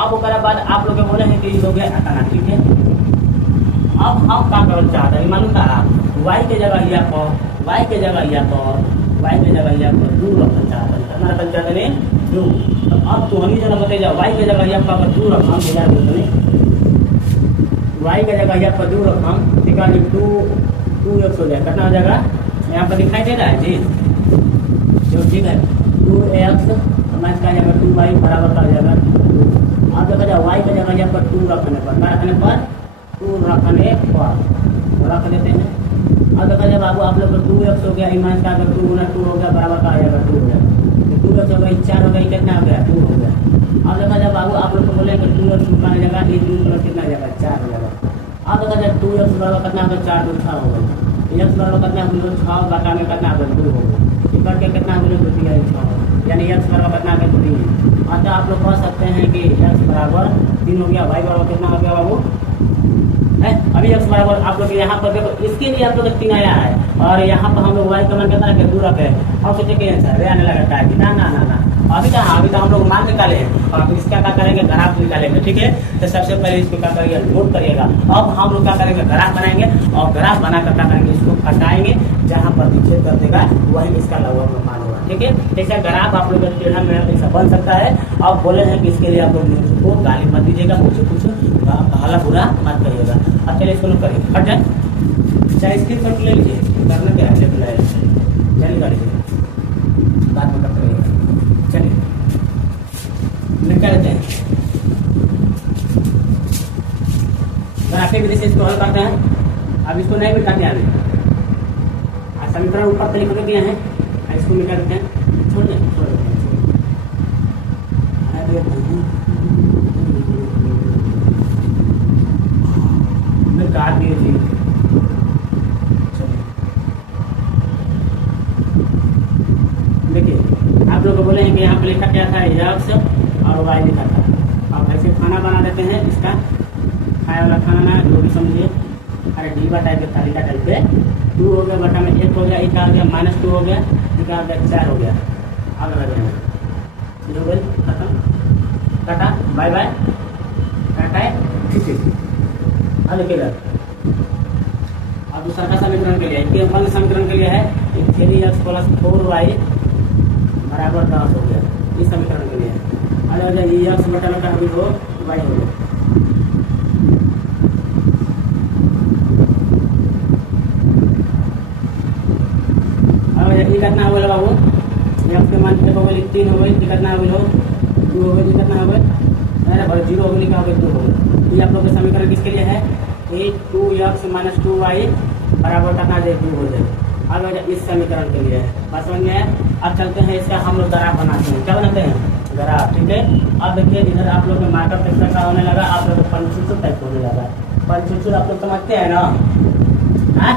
अब उसके बाद आप लोग बोले हैं कि ये हो गया अकाना, ठीक है। अब हम क्या करना चाहते हैं मालूम था, y के जगह या पर y के जगह या पर y के जगह या पर 2 रखना चाहते हैं, हमारा रखना चाहते हैं 2। तो अब तो हम जगह बताइए y के जगह या पर 2 रखना बिना बोलते y के जगह या पर 2 रखना, ठीक है 2x हो जाएगा, कितना हो जाएगा यहाँ पर दिखाई दे रहा है जी, जो ठीक है 2x माइनस का जाएगा 2y बराबर का हो जाएगा 2। अब देखा जाए y का जगह यहाँ पर 2 रखने पर, रखने पर 2 रखने पर रख देते हैं। अब देखा जाए बाबू आप लोग 2x हो गया, माइनस का 2 गुना 2 हो गया बराबर का आ जाएगा 2 हो जाएगा, 2x हो गया 4 हो गया, कितना हो गया 2 हो गया। अब देखा जाए बाबू आप लोग को बोलेंगे 2x कितना आ जाएगा, ये 2 प्लस कितना आ जाएगा 4 हो जाएगा। अब देखा जाए 2x बराबर कितना होगा 4 2 6 हो गया, x बराबर कितना हो गया 6 बटा में कितना हो गया 2 हो गया, ये करके कितना हो गया 2 6, यानी x बराबर कितना हो गया 3। अतः आप लोग कह सकते हैं कि x बराबर 3 हो गया, y बराबर कितना हो गया बाबू है। अभी x बराबर आप लोग यहाँ पर देखो, इसके लिए आप लोग 3 आया है, और यहाँ पर हम लोग y का मान कितना रखे 2 रखे, और सोचे कि आंसर आने लगा है कि ना ना ना ना, अभी कहाँ, अभी तो हम लोग मान निकाले हैं, और अब इसका क्या करेंगे ग्राफ निकालेंगे, ठीक है। तो सबसे पहले इसको क्या करिएगा नोट करिएगा। अब हम लोग क्या करेंगे ग्राफ बनाएंगे, और ग्राफ बनाकर क्या करेंगे इसको हटाएंगे, जहाँ प्रतिच्छेद कर देगा वही इसका लगभग मान होगा, ठीक है। जैसे ग्राफ आप लोग टेढ़ा में ऐसा बन सकता है। अब बोले हैं कि इसके लिए आप लोग मुझको गाली मत दीजिएगा, मुझे कुछ भला बुरा मत करिएगा। अब चलिए इसको करिए हट जाए, चाहे स्क्रीन शॉट ले लीजिए, करना क्या है चलिए गाड़ी बात में करते रहिएगा, चलिए निकालते हैं ग्राफिक विधि से इसको हल करते हैं। अब इसको नहीं मिटाते हैं, समीकरण ऊपर तरीके से दिए हैं, इसको निकालते हैं, छोड़ दें काट दिए जी। देखिए आप लोग को बोले हैं कि यहाँ पे लिखा क्या था x और y लिखा था। अब ऐसे खाना बना देते हैं, इसका खाए वाला खाना ना जो भी समझिए, अरे डीबा टाइप के तालिका टाइप पे 2 हो गया बटा में 1 हो गया, एक आ गया -2 हो गया, एक आ गया 4 हो गया। आगे लग जाएगा हो गई खत्म, टाटा बाय बाय, टाटा है अब लिखेगा। अब दूसरा का समीकरण के लिए समीकरण के लिए है 3x प्लस 4y बराबर 10 हो गया, इस समीकरण के लिए है। ये x बटा में अभी हो y हो गया। अब ये कितना हो गया बाबू, x के मान कितने हो गए 3 हो गई, कितना हो गया 2 हो गई, कितना हो गया अरे भाई 0 हो गई, लिखा हो गया 2 हो गया। ये आप लोग का समीकरण किसके लिए है 2x - 2y बराबर कितना आ जाए 2 हो जाए। अब इस समीकरण के लिए बात समझ में आया। अब चलते हैं इसका हम लोग ग्राफ बनाते हैं। क्या बनाते हैं? ग्राफ। ठीक है, अब देखिए इधर आप लोग के मार्कअप किस तरह का होने लगा, आप लोग पंचुचु टाइप होने लगा। पंचुचु आप लोग समझते हैं ना? हाँ,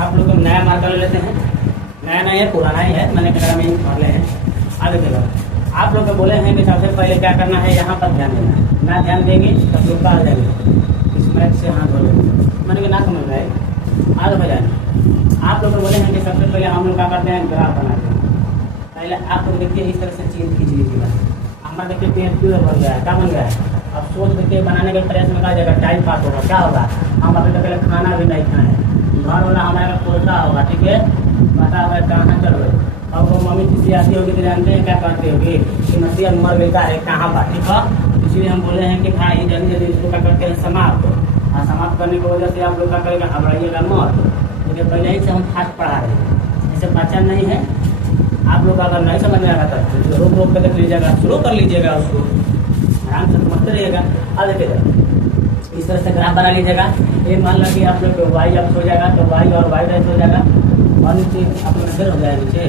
आप लोग नया मार्कर ले लेते हैं। नया नहीं है, पुराना ही है, मैंने कहा में भर ले हैं। आगे चलो, आप लोग को बोले हैं कि सबसे पहले क्या करना है, यहाँ पर ध्यान देना है। ना ध्यान देंगे तब लोग आ जाएंगे, इस मैच से हाथ धो लेंगे। मैंने ना समझ रहा है, आगे हो जाए। आप लोग को बोले हैं कि सबसे पहले हम लोग क्या करते हैं, ग्राफ बनाते हैं। पहले आप लोग देखिए इस तरह से चीज खींच लीजिएगा। हमारा देखिए पेड़ क्यों बन गया है, क्या बन गया है। अब सोच देखिए बनाने के प्रयास में क्या जाएगा, टाइम पास होगा। क्या होगा, हम अभी तक पहले खाना भी नहीं खाए, घर वाला हमारा खोलता होगा। ठीक है, पता होगा कहाँ चल रहे। अब वो मम्मी किसी आती होगी तो जानते हैं क्या करती होगी कि नसीहत मर बेटा है कहाँ पर। ठीक है, इसलिए हम बोले हैं कि भाई जल्दी जल्दी इसको क्या करते हैं, समाप्त। और समाप्त करने की वजह से आप लोग क्या करेगा, घबराइएगा मत, क्योंकि पहले ही से हम फास्ट पढ़ा रहे हैं, ऐसे बच्चा नहीं है। आप लोग अगर नहीं समझ में आएगा तो रोक रोक कर देख लीजिएगा, शुरू कर लीजिएगा, उसको आराम से समझते रहिएगा। अब देखिएगा इस तरह से ग्राफ बना लीजिएगा। ये मान लो कि आप लोग को वाई अप्स हो जाएगा तो वाई और वाई डैश हो जाएगा, और नीचे आप लोग इधर हो जाएगा, नीचे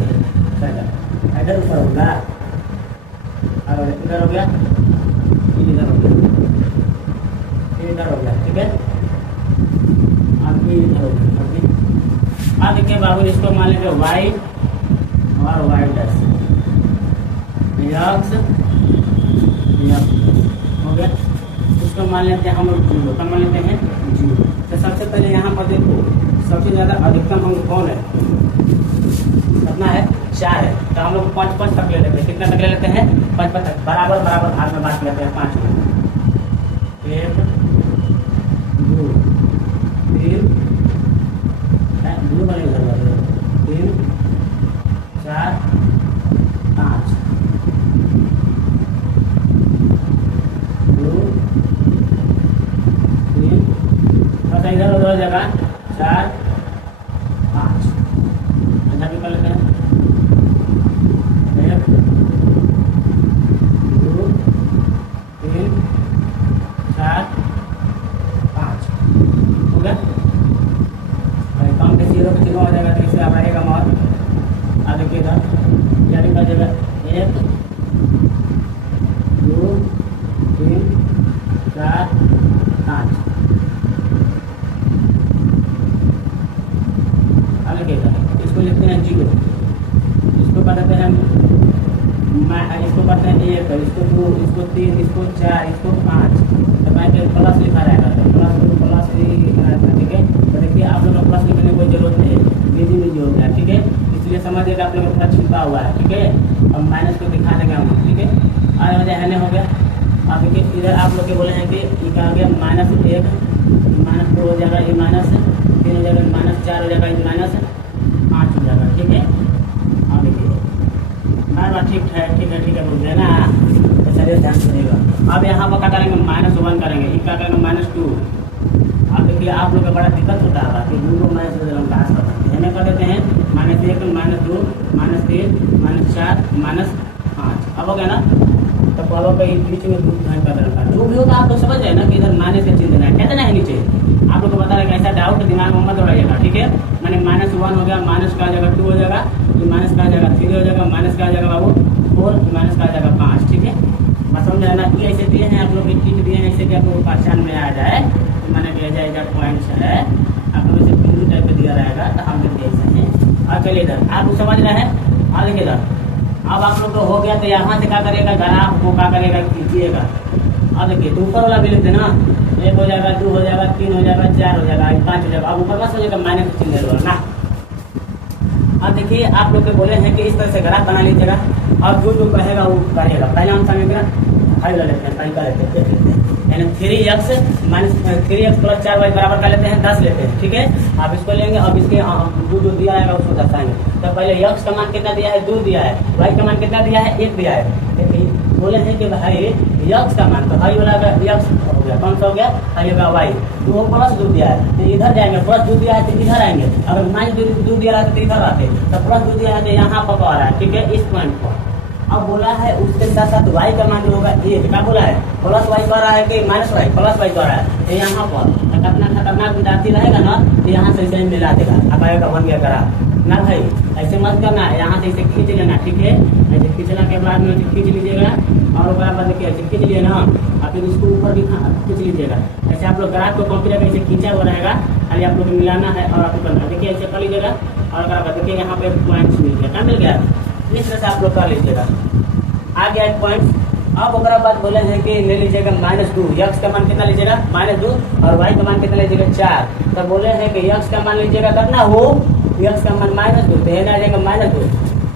इधर ऊपर होगा, और इधर हो गया, इधर हो गया, इधर हो गया। ठीक है, अब इधर हो गया। अब देखिए बाबू इसको मान लीजिए वाई और वाई डैश हो गया। इसको मान लेते हैं हम लोग जीरो, का मान लेते हैं जीरो। तो सबसे पहले यहाँ पर देखो सबसे ज़्यादा अधिकतम अंक कौन है, कितना है, 4 है। तो हम लोग 5 तक ले लेते हैं। कितना तक ले लेते हैं, 5 तक। बराबर बराबर भाग में बांट लेते हैं 5 में। 1 2 3 3 4 5 2 3 बस इधर उधर जगह 4 5 ऐसा भी कर लेते हैं। 1 2 3 4 5 हो गया। काम के जीरो पे हो जाएगा तो इससे आप रहेगा मौत। आगे के इधर यानी का जगह 1 2 3 4 5 आगे के इधर इसको लिखते हैं जीरो, इसको बताते हैं इसको करते हैं 1, इसको 2, इसको 3, इसको 4, इसको 5। तो मैं प्लस लिखा रहेगा तो प्लस ही लिखा रहता है। ठीक है, तो देखिए आप लोग प्लस लिखने की कोई जरूरत नहीं है, बिजी हो गया। ठीक है, इसलिए समझिएगा आप लोग का प्लस छिपा हुआ है। ठीक है, अब माइनस को दिखा देंगे हम। ठीक है, आगे हो जाए हो गया। अब देखिए इधर आप लोग के बोले हैं कि ये क्या हो गया, -1 -2 हो जाएगा, ये -3 हो जाएगा, -4 हो जाएगा, ये -5 हो जाएगा। ठीक है, अब देखिए बार ठीक है बोल रहे ना, तो चलिए ध्यान सुनिएगा। अब यहाँ पर क्या करेंगे, -1 करेंगे, ये क्या करेंगे -2। अब देखिए आप लोग का बड़ा दिक्कत होता है कि 2 को माइनस हम पास कर सकते हैं। हमें कर देते हैं -1 -2 -3 -4 -5। अब हो गया ना, तो फॉलो पे बीच में ग्रुप ध्यान का रहता है। जो भी होगा आप लोग समझ जाए ना कि इधर माइनस का चिन्ह देना है, क्या देना है नीचे। आप लोग को बता रहे हैं ऐसा डाउट दिमाग में मत दौड़ाइएगा। ठीक है, मैंने -1 हो गया, माइनस का जगह 2 हो जाएगा, माइनस का जगह 3 हो जाएगा, माइनस का जगह बाबू 4, माइनस का जगह 5। ठीक है, बस समझ आना। ये ऐसे दिए हैं आप लोग के टिक दिए हैं, ऐसे कि आप लोग को पहचान में आ जाए। तो मैंने भेजा पॉइंट्स है, आप लोग इसे बिंदु टाइप पे दिया रहेगा, तो हम लोग देख सकते हैं। और चलिए इधर आप लोग समझ रहे हैं। आगे इधर अब आप लोग को हो गया, तो यहाँ से क्या करेगा, ग्राफ को क्या करेगा, खींचिएगा। अब देखिए तो ऊपर वाला भी लिख देना, 1 हो जाएगा, 2 हो जाएगा, 3 हो जाएगा, 4 हो जाएगा, 5 हो जाएगा। अब ऊपर बस हो जाएगा माइनस चिन्ह दो ना। अब देखिए आप लोग के बोले हैं कि इस तरह से ग्राफ बना लीजिएगा, और जो कहेगा वो करेगा। पहले हम समझेंगे 5 ले लेते हैं, 5 का लेते हैं, यानी 3x + 4y बराबर कर लेते हैं 10 लेते हैं। ठीक है, आप इसको लेंगे। अब इसके जो दिया है उसको दर्शाएंगे। तो पहले x का मान कितना दिया है, 2 दिया है, y का मान कितना दिया है, 1 दिया है। देखिए बोले हैं कि भाई x का मान, तो y वाला x हो गया, कौन सा हो गया, y होगा y, 2 + 2 दिया है, तो इधर जाएंगे, +2 दिया है तो इधर आएंगे। अगर -2 दिया है तो इधर आते, तो +2 दिया है तो यहाँ पर आ रहा है। ठीक है, इस पॉइंट पर अब बोला है उसके साथ साथ y का मान जो होगा ये क्या बोला है, प्लस y कह रहा है कि माइनस y, प्लस y कह रहा है। तो यहाँ पर कितना खतरनाक विद्यार्थी रहेगा ना, तो यहाँ से इसे मिला देगा, अब आएगा बन गया करा ना भाई। ऐसे मत करना है, यहाँ से इसे खींच लेना, ठीक है। ऐसे खींचना के बाद में खींच लीजिएगा और उसके बाद देखिए ऐसे खींच लिए ना, और फिर इसको ऊपर भी खींच लीजिएगा। ऐसे आप लोग ग्राफ को कॉपी करके इसे खींचा हुआ रहेगा, खाली आप लोग को मिलाना है और आपको करना। देखिए ऐसे कर लीजिएगा और अगर देखिए यहाँ पे पॉइंट्स मिल गया, क्या मिल गया, इस तरह से आप लोग कर लीजिएगा। आ गया एक पॉइंट। अब ओकरा बाद बोले हैं कि ले लीजिएगा -2, यक्स का मान कितना लीजिएगा -2 और वाई का मान कितना लीजिएगा 4। तब बोले हैं कि यक्स का मान लीजिएगा कितना हो, यक्स का मान -2, तो ये आ जाएगा -2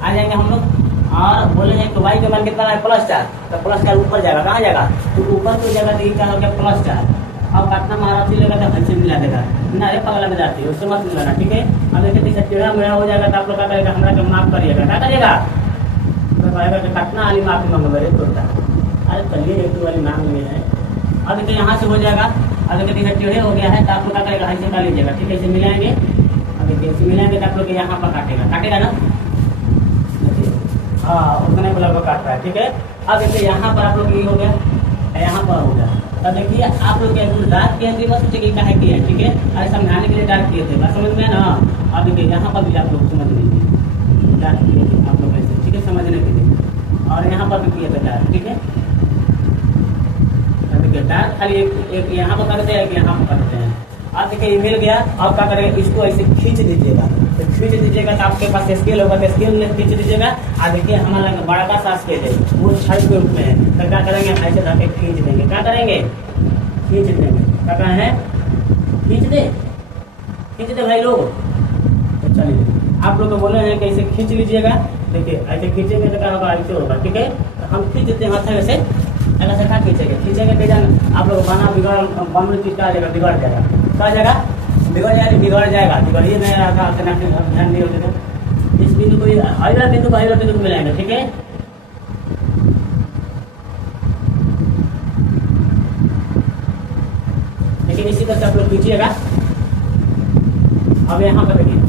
आ जाएंगे हम लोग। और बोले हैं कि वाई का मान कितना है +4, तो +4 ऊपर जाएगा, कहाँ जाएगा, तो ऊपर तो जाएगा, तो क्या हो गया +4। अब काटना महाराष्ट्र लेगा तो ऐसे मिला देगा ना, एक पगला में जाती है उससे मत मिलाना, ठीक है। अब देखिए टेढ़ा मेढ़ा हो जाएगा तो आप लोग क्या करेगा, हमारा का माफ करिएगा, क्या करिएगा, तो काटना वाली माफी मांगोगे रे तोड़ता। अरे चलिए एक वाली मांग लिए है। अब देखिए यहाँ से हो जाएगा, अब देखिए टेढ़े हो गया है तो आप लोग क्या करेगा, ऐसे कर लीजिएगा, ठीक है। इसे मिलाएंगे, अब देखिए इसे मिलाएंगे तो आप लोग यहाँ पर काटेगा ना, हाँ उतने को लगभग काट रहा है, ठीक है। अब देखिए यहाँ पर आप लोग ये हो गया, यहाँ पर हो गया। अब देखिए आप लोग डार्क किए थे, बस ठीक है किया, ठीक है। अरे समझाने के लिए डार्क किए थे, बस समझ में ना। अब देखिए यहाँ पर भी आप लोग समझ लीजिए, डार्क किए थे आप लोग ऐसे, ठीक है, समझने के लिए। और यहाँ पर भी किए थे डार्क, ठीक है। देखिए डार्क खाली एक यहाँ पर करते हैं, यहाँ पर करते हैं। अब देखिए ये मिल गया। अब क्या करेंगे, इसको ऐसे खींच दीजिएगा, तो खींच दीजिएगा तो आपके पास स्केल होगा, तो स्केल में खींच दीजिएगा। और देखिए हमारा बड़ा का सा स्केल है, वो 6 के रूप में है, तो क्या करेंगे, ऐसे रखे खींच देंगे, क्या करेंगे, खींच देंगे, क्या कहना है, खींच दे भाई लोग। तो चलिए आप लोग को बोले हैं कि ऐसे खींच लीजिएगा। देखिए ऐसे खींचेंगे तो क्या होगा, ऐसे होगा, ठीक है। तो हम खींच देते हैं हाथ से, ऐसे क्या खींचेंगे तो जान आप लोग बना बम चीज का जाएगा, बिगड़ जाएगा, क्या जाएगा, बिगड़ जाएगा, बिगड़िए नहीं रहा था, ध्यान नहीं होते तो इस बिंदु को हाईला बिंदु को मिलाएंगे, ठीक है। लेकिन इसी तरह से आप लोग कीजिएगा। अब यहाँ पर देखिए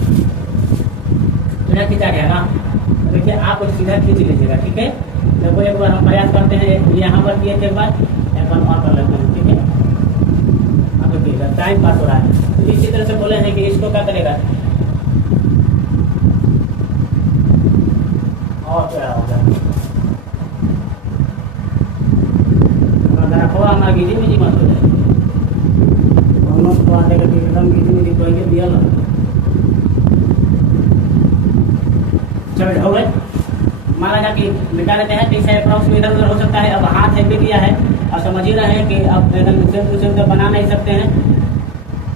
सीधा खींचा गया ना, तो देखिए आप सीधा खींच लीजिएगा, ठीक है। देखो एक बार हम प्रयास करते हैं, यहाँ पर किए थे एक बार और कर लेते हैं, ठीक है। अब देखिएगा टाइम पास हो रहा है, तो इसी तरह से बोले हैं कि इसको क्या करेगा, और क्या होगा, हमारा गिजी मिजी मत हो जाए, एकदम गिजी मिजी कोई दिया ना। चलो हो गए, माना जा कि मिटा लेते हैं, तो इसे अप्रोक्स में इधर उधर हो सकता है। अब हाथ है भी किया है, और समझ ही रहे हैं कि अब सेम तो बना नहीं सकते हैं।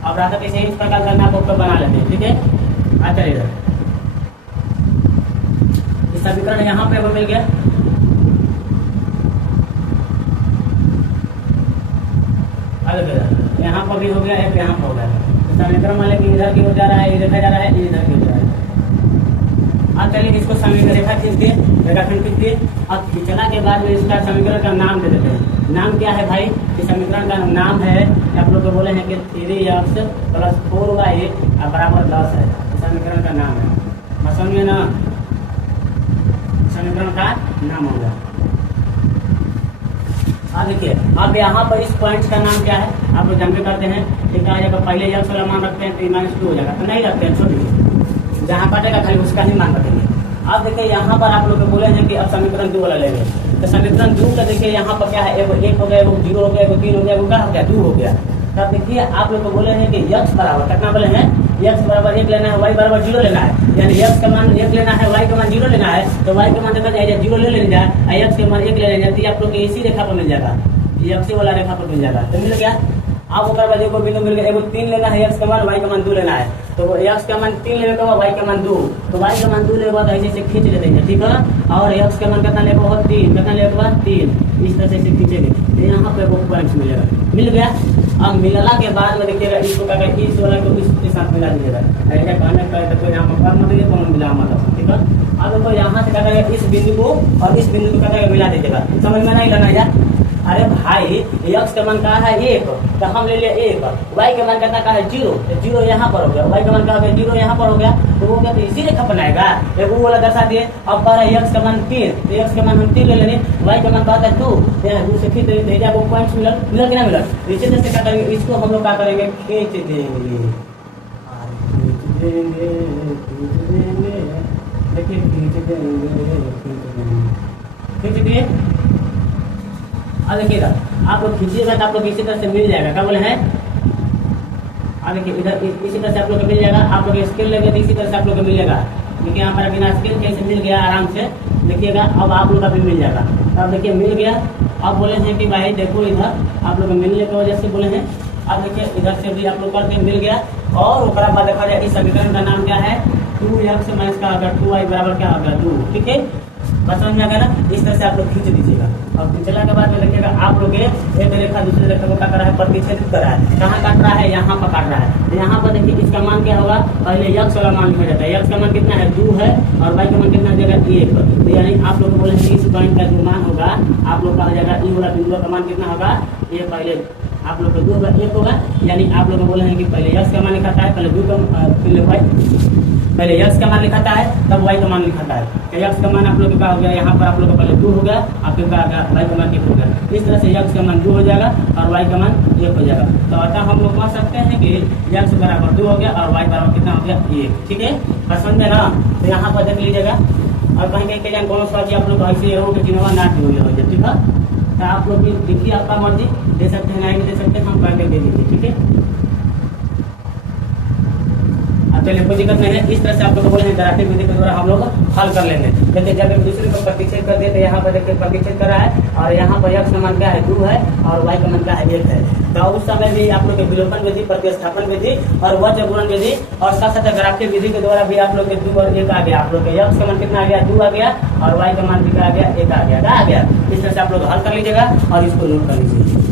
अब रात कैसे इस प्रकार करना आप बना लेते हैं, ठीक है। अच्छा इधर इस समीकरण यहाँ पे वो मिल गया। यहाँ पर भी हो गया, एक यहाँ पर हो गया। समीकरण मान लें इधर की ओर जा रहा है, इधर जा रहा है, इधर की ओर जा रहा है। अब चलिए इसको समीकरण रेखा खींच दिए, रेखाखंड खींच दिए। अब खींचना के बाद में इसका समीकरण का नाम दे देते हैं। नाम क्या है भाई, इस समीकरण का नाम है, आप लोग को बोले हैं कि 3x + 4y = 10 है। इस समीकरण का नाम है, बस समझ में ना, समीकरण का नाम होगा। अब देखिए अब यहाँ पर इस पॉइंट का नाम क्या है, आप लोग जानते करते हैं, ठीक है। जब पहले x वाला मान रखते हैं तो -2 हो जाएगा, तो नहीं रखते हैं, छोड़ जहाँ कटेगा खाली उसका ही मान रखेंगे। अब देखिए यहाँ पर आप लोग को बोले हैं कि अब समीकरण 2 वाला लेंगे, तो समीकरण 2 का देखिए यहाँ पर क्या है, एगो 1 हो गया, एगो 0 हो गया, एगो 3 हो गया, एगो क्या हो गया, 2 हो गया। तब देखिए आप लोग को बोले हैं कि x बराबर कितना बोले हैं, x बराबर 1 लेना है, y बराबर 0 लेना है। यानी x का मान 1 लेना है, y का मान 0 लेना है, तो y का मान देखा जाए 0 ले लेना है, x का मान 1 ले लेना है, तो आप लोग इसी रेखा पर मिल जाएगा, ये x वाला रेखा पर मिल जाएगा, तो मिल गया। अब उसके बाद एगो बिंदु मिल गया, एगो 3 लेना है, x का मान, y का मान 2 लेना है, तो x का मान 3 लेने के बाद y का मान 2, तो y का मान 2 लेने के बाद ऐसे से खींच लेते हैं, ठीक है। और x का मान कितना लेने के बाद 3, कितना लेने के बाद 3, इस तरह से खींचेंगे, तो यहाँ पे वो पॉइंट मिलेगा, मिल गया। अब मिलना के बाद में देखिएगा इसको क्या करें, इस वाला को इसके साथ मिला दीजिएगा, ऐसा कहने का तो यहाँ पर मत दीजिए, तो मिला मतलब, ठीक है। अब तो यहाँ यहाँ से क्या करेगा, इस बिंदु को और इस बिंदु को क्या करेगा, मिला दीजिएगा। समझ में नहीं लेना यार। अरे भाई x का मान कहा है 1, तो हम ले लिया 1, y का मान कहता है 0, तो 0 यहाँ पर हो गया, y का मान कहा गया 0 यहाँ पर हो गया, तो वो क्या इसी रेखा बनाएगा। वो वाला दर्शा दिए। अब कह रहा है x का मान 3, तो x का मान हम 3 ले लेंगे, y का मान कहता है 2, 2 से फिर भेजा वो पॉइंट्स मिला कि ना मिला। इसी तरह से क्या करेंगे, इसको हम लोग क्या करेंगे, खींच देंगे, देखिए खींच दिए। अब देखिएगा, आप लोग खींचिएगा तो आप लोग इसी तरह से मिल जाएगा। क्या बोले हैं, अब देखिए इधर इसी तरह से आप लोग को मिल जाएगा। आप लोग स्केल लेंगे तो इसी तरह से आप लोग को मिल जाएगा। देखिए हमारा बिना स्केल कैसे मिल गया आराम से, देखिएगा। अब आप लोग का भी मिल जाएगा। अब देखिए मिल गया। अब बोले हैं कि भाई देखो इधर आप लोग मिलने की वजह से बोले हैं। अब देखिए इधर से भी आप लोग करके मिल गया। और उसके बाद देखा जाए इस समीकरण का नाम क्या है, 2x माइनस का अगर 2y बराबर क्या होगा 2। ठीक है, बस समझ में आ गया ना। इस तरह से आप लोग खींच दीजिएगा। और खींचने के बाद में देखिएगा आप लोग एक रेखा दूसरी रेखा को क्या कर रहा है, प्रतिच्छेदित कर रहा है। कहाँ काट रहा है, यहाँ पर काट रहा है। यहाँ पर देखिए इसका मान क्या होगा, पहले x वाला मान लिखा जाता है। x का मान कितना है 2 है, और y का मान कितना हो जाएगा 1। तो यानी आप लोग बोले इस पॉइंट का जो मान होगा आप लोग का हो जाएगा, ई वाला बिंदु का मान कितना होगा, ये पहले आप लोग का 2 होगा 1 होगा। यानी आप लोग बोले हैं कि पहले x का मान लिखाता है, पहले 2 का फिर पहले x का मान लिखाता है तब y का मान लिखाता है। तो x का मान आप लोग का हो गया, यहाँ पर आप लोग का पहले 2 हो गया, आपके का y का मान 1 हो गया। इस तरह से x का मान 2 हो जाएगा और y का मान 1 हो जाएगा। तो अतः हम लोग कह सकते हैं कि x बराबर 2 हो गया और y बराबर कितना हो गया 1। ठीक है, पसंद में ना। तो यहाँ पर देख लीजिएगा। और कहीं कहीं जान कौन सा आप लोग ऐसे हो कि जिन्होंने ना हो जाए। ठीक है, तो आप लोग भी देखिए, आपका मर्जी, दे सकते हैं नहीं दे सकते हैं, हम करके दे दीजिए। ठीक है, चलिए कोई दिक्कत नहीं है। इस तरह से आप लोग को बोले हैं ग्राफिक विधि के द्वारा हम लोग हल कर लेंगे। देखिए जब एक दूसरे को प्रतिच्छेद कर दिए तो यहाँ पर देखिए प्रतिच्छेद कर रहा है, और यहाँ पर x का मान क्या है 2 है और y का मान क्या है 1 है। तो उस समय भी आप लोग के विलोपन विधि, प्रतिस्थापन विधि और वज्र गुणन विधि और साथ साथ ग्राफिक विधि के द्वारा भी आप लोग के 2 और 1 आ गया। आप लोग के x का मान कितना आ गया 2 आ गया, और y का मान कितना आ गया 1 आ गया। इस तरह से आप लोग हल कर लीजिएगा और इसको नोट कर लीजिए।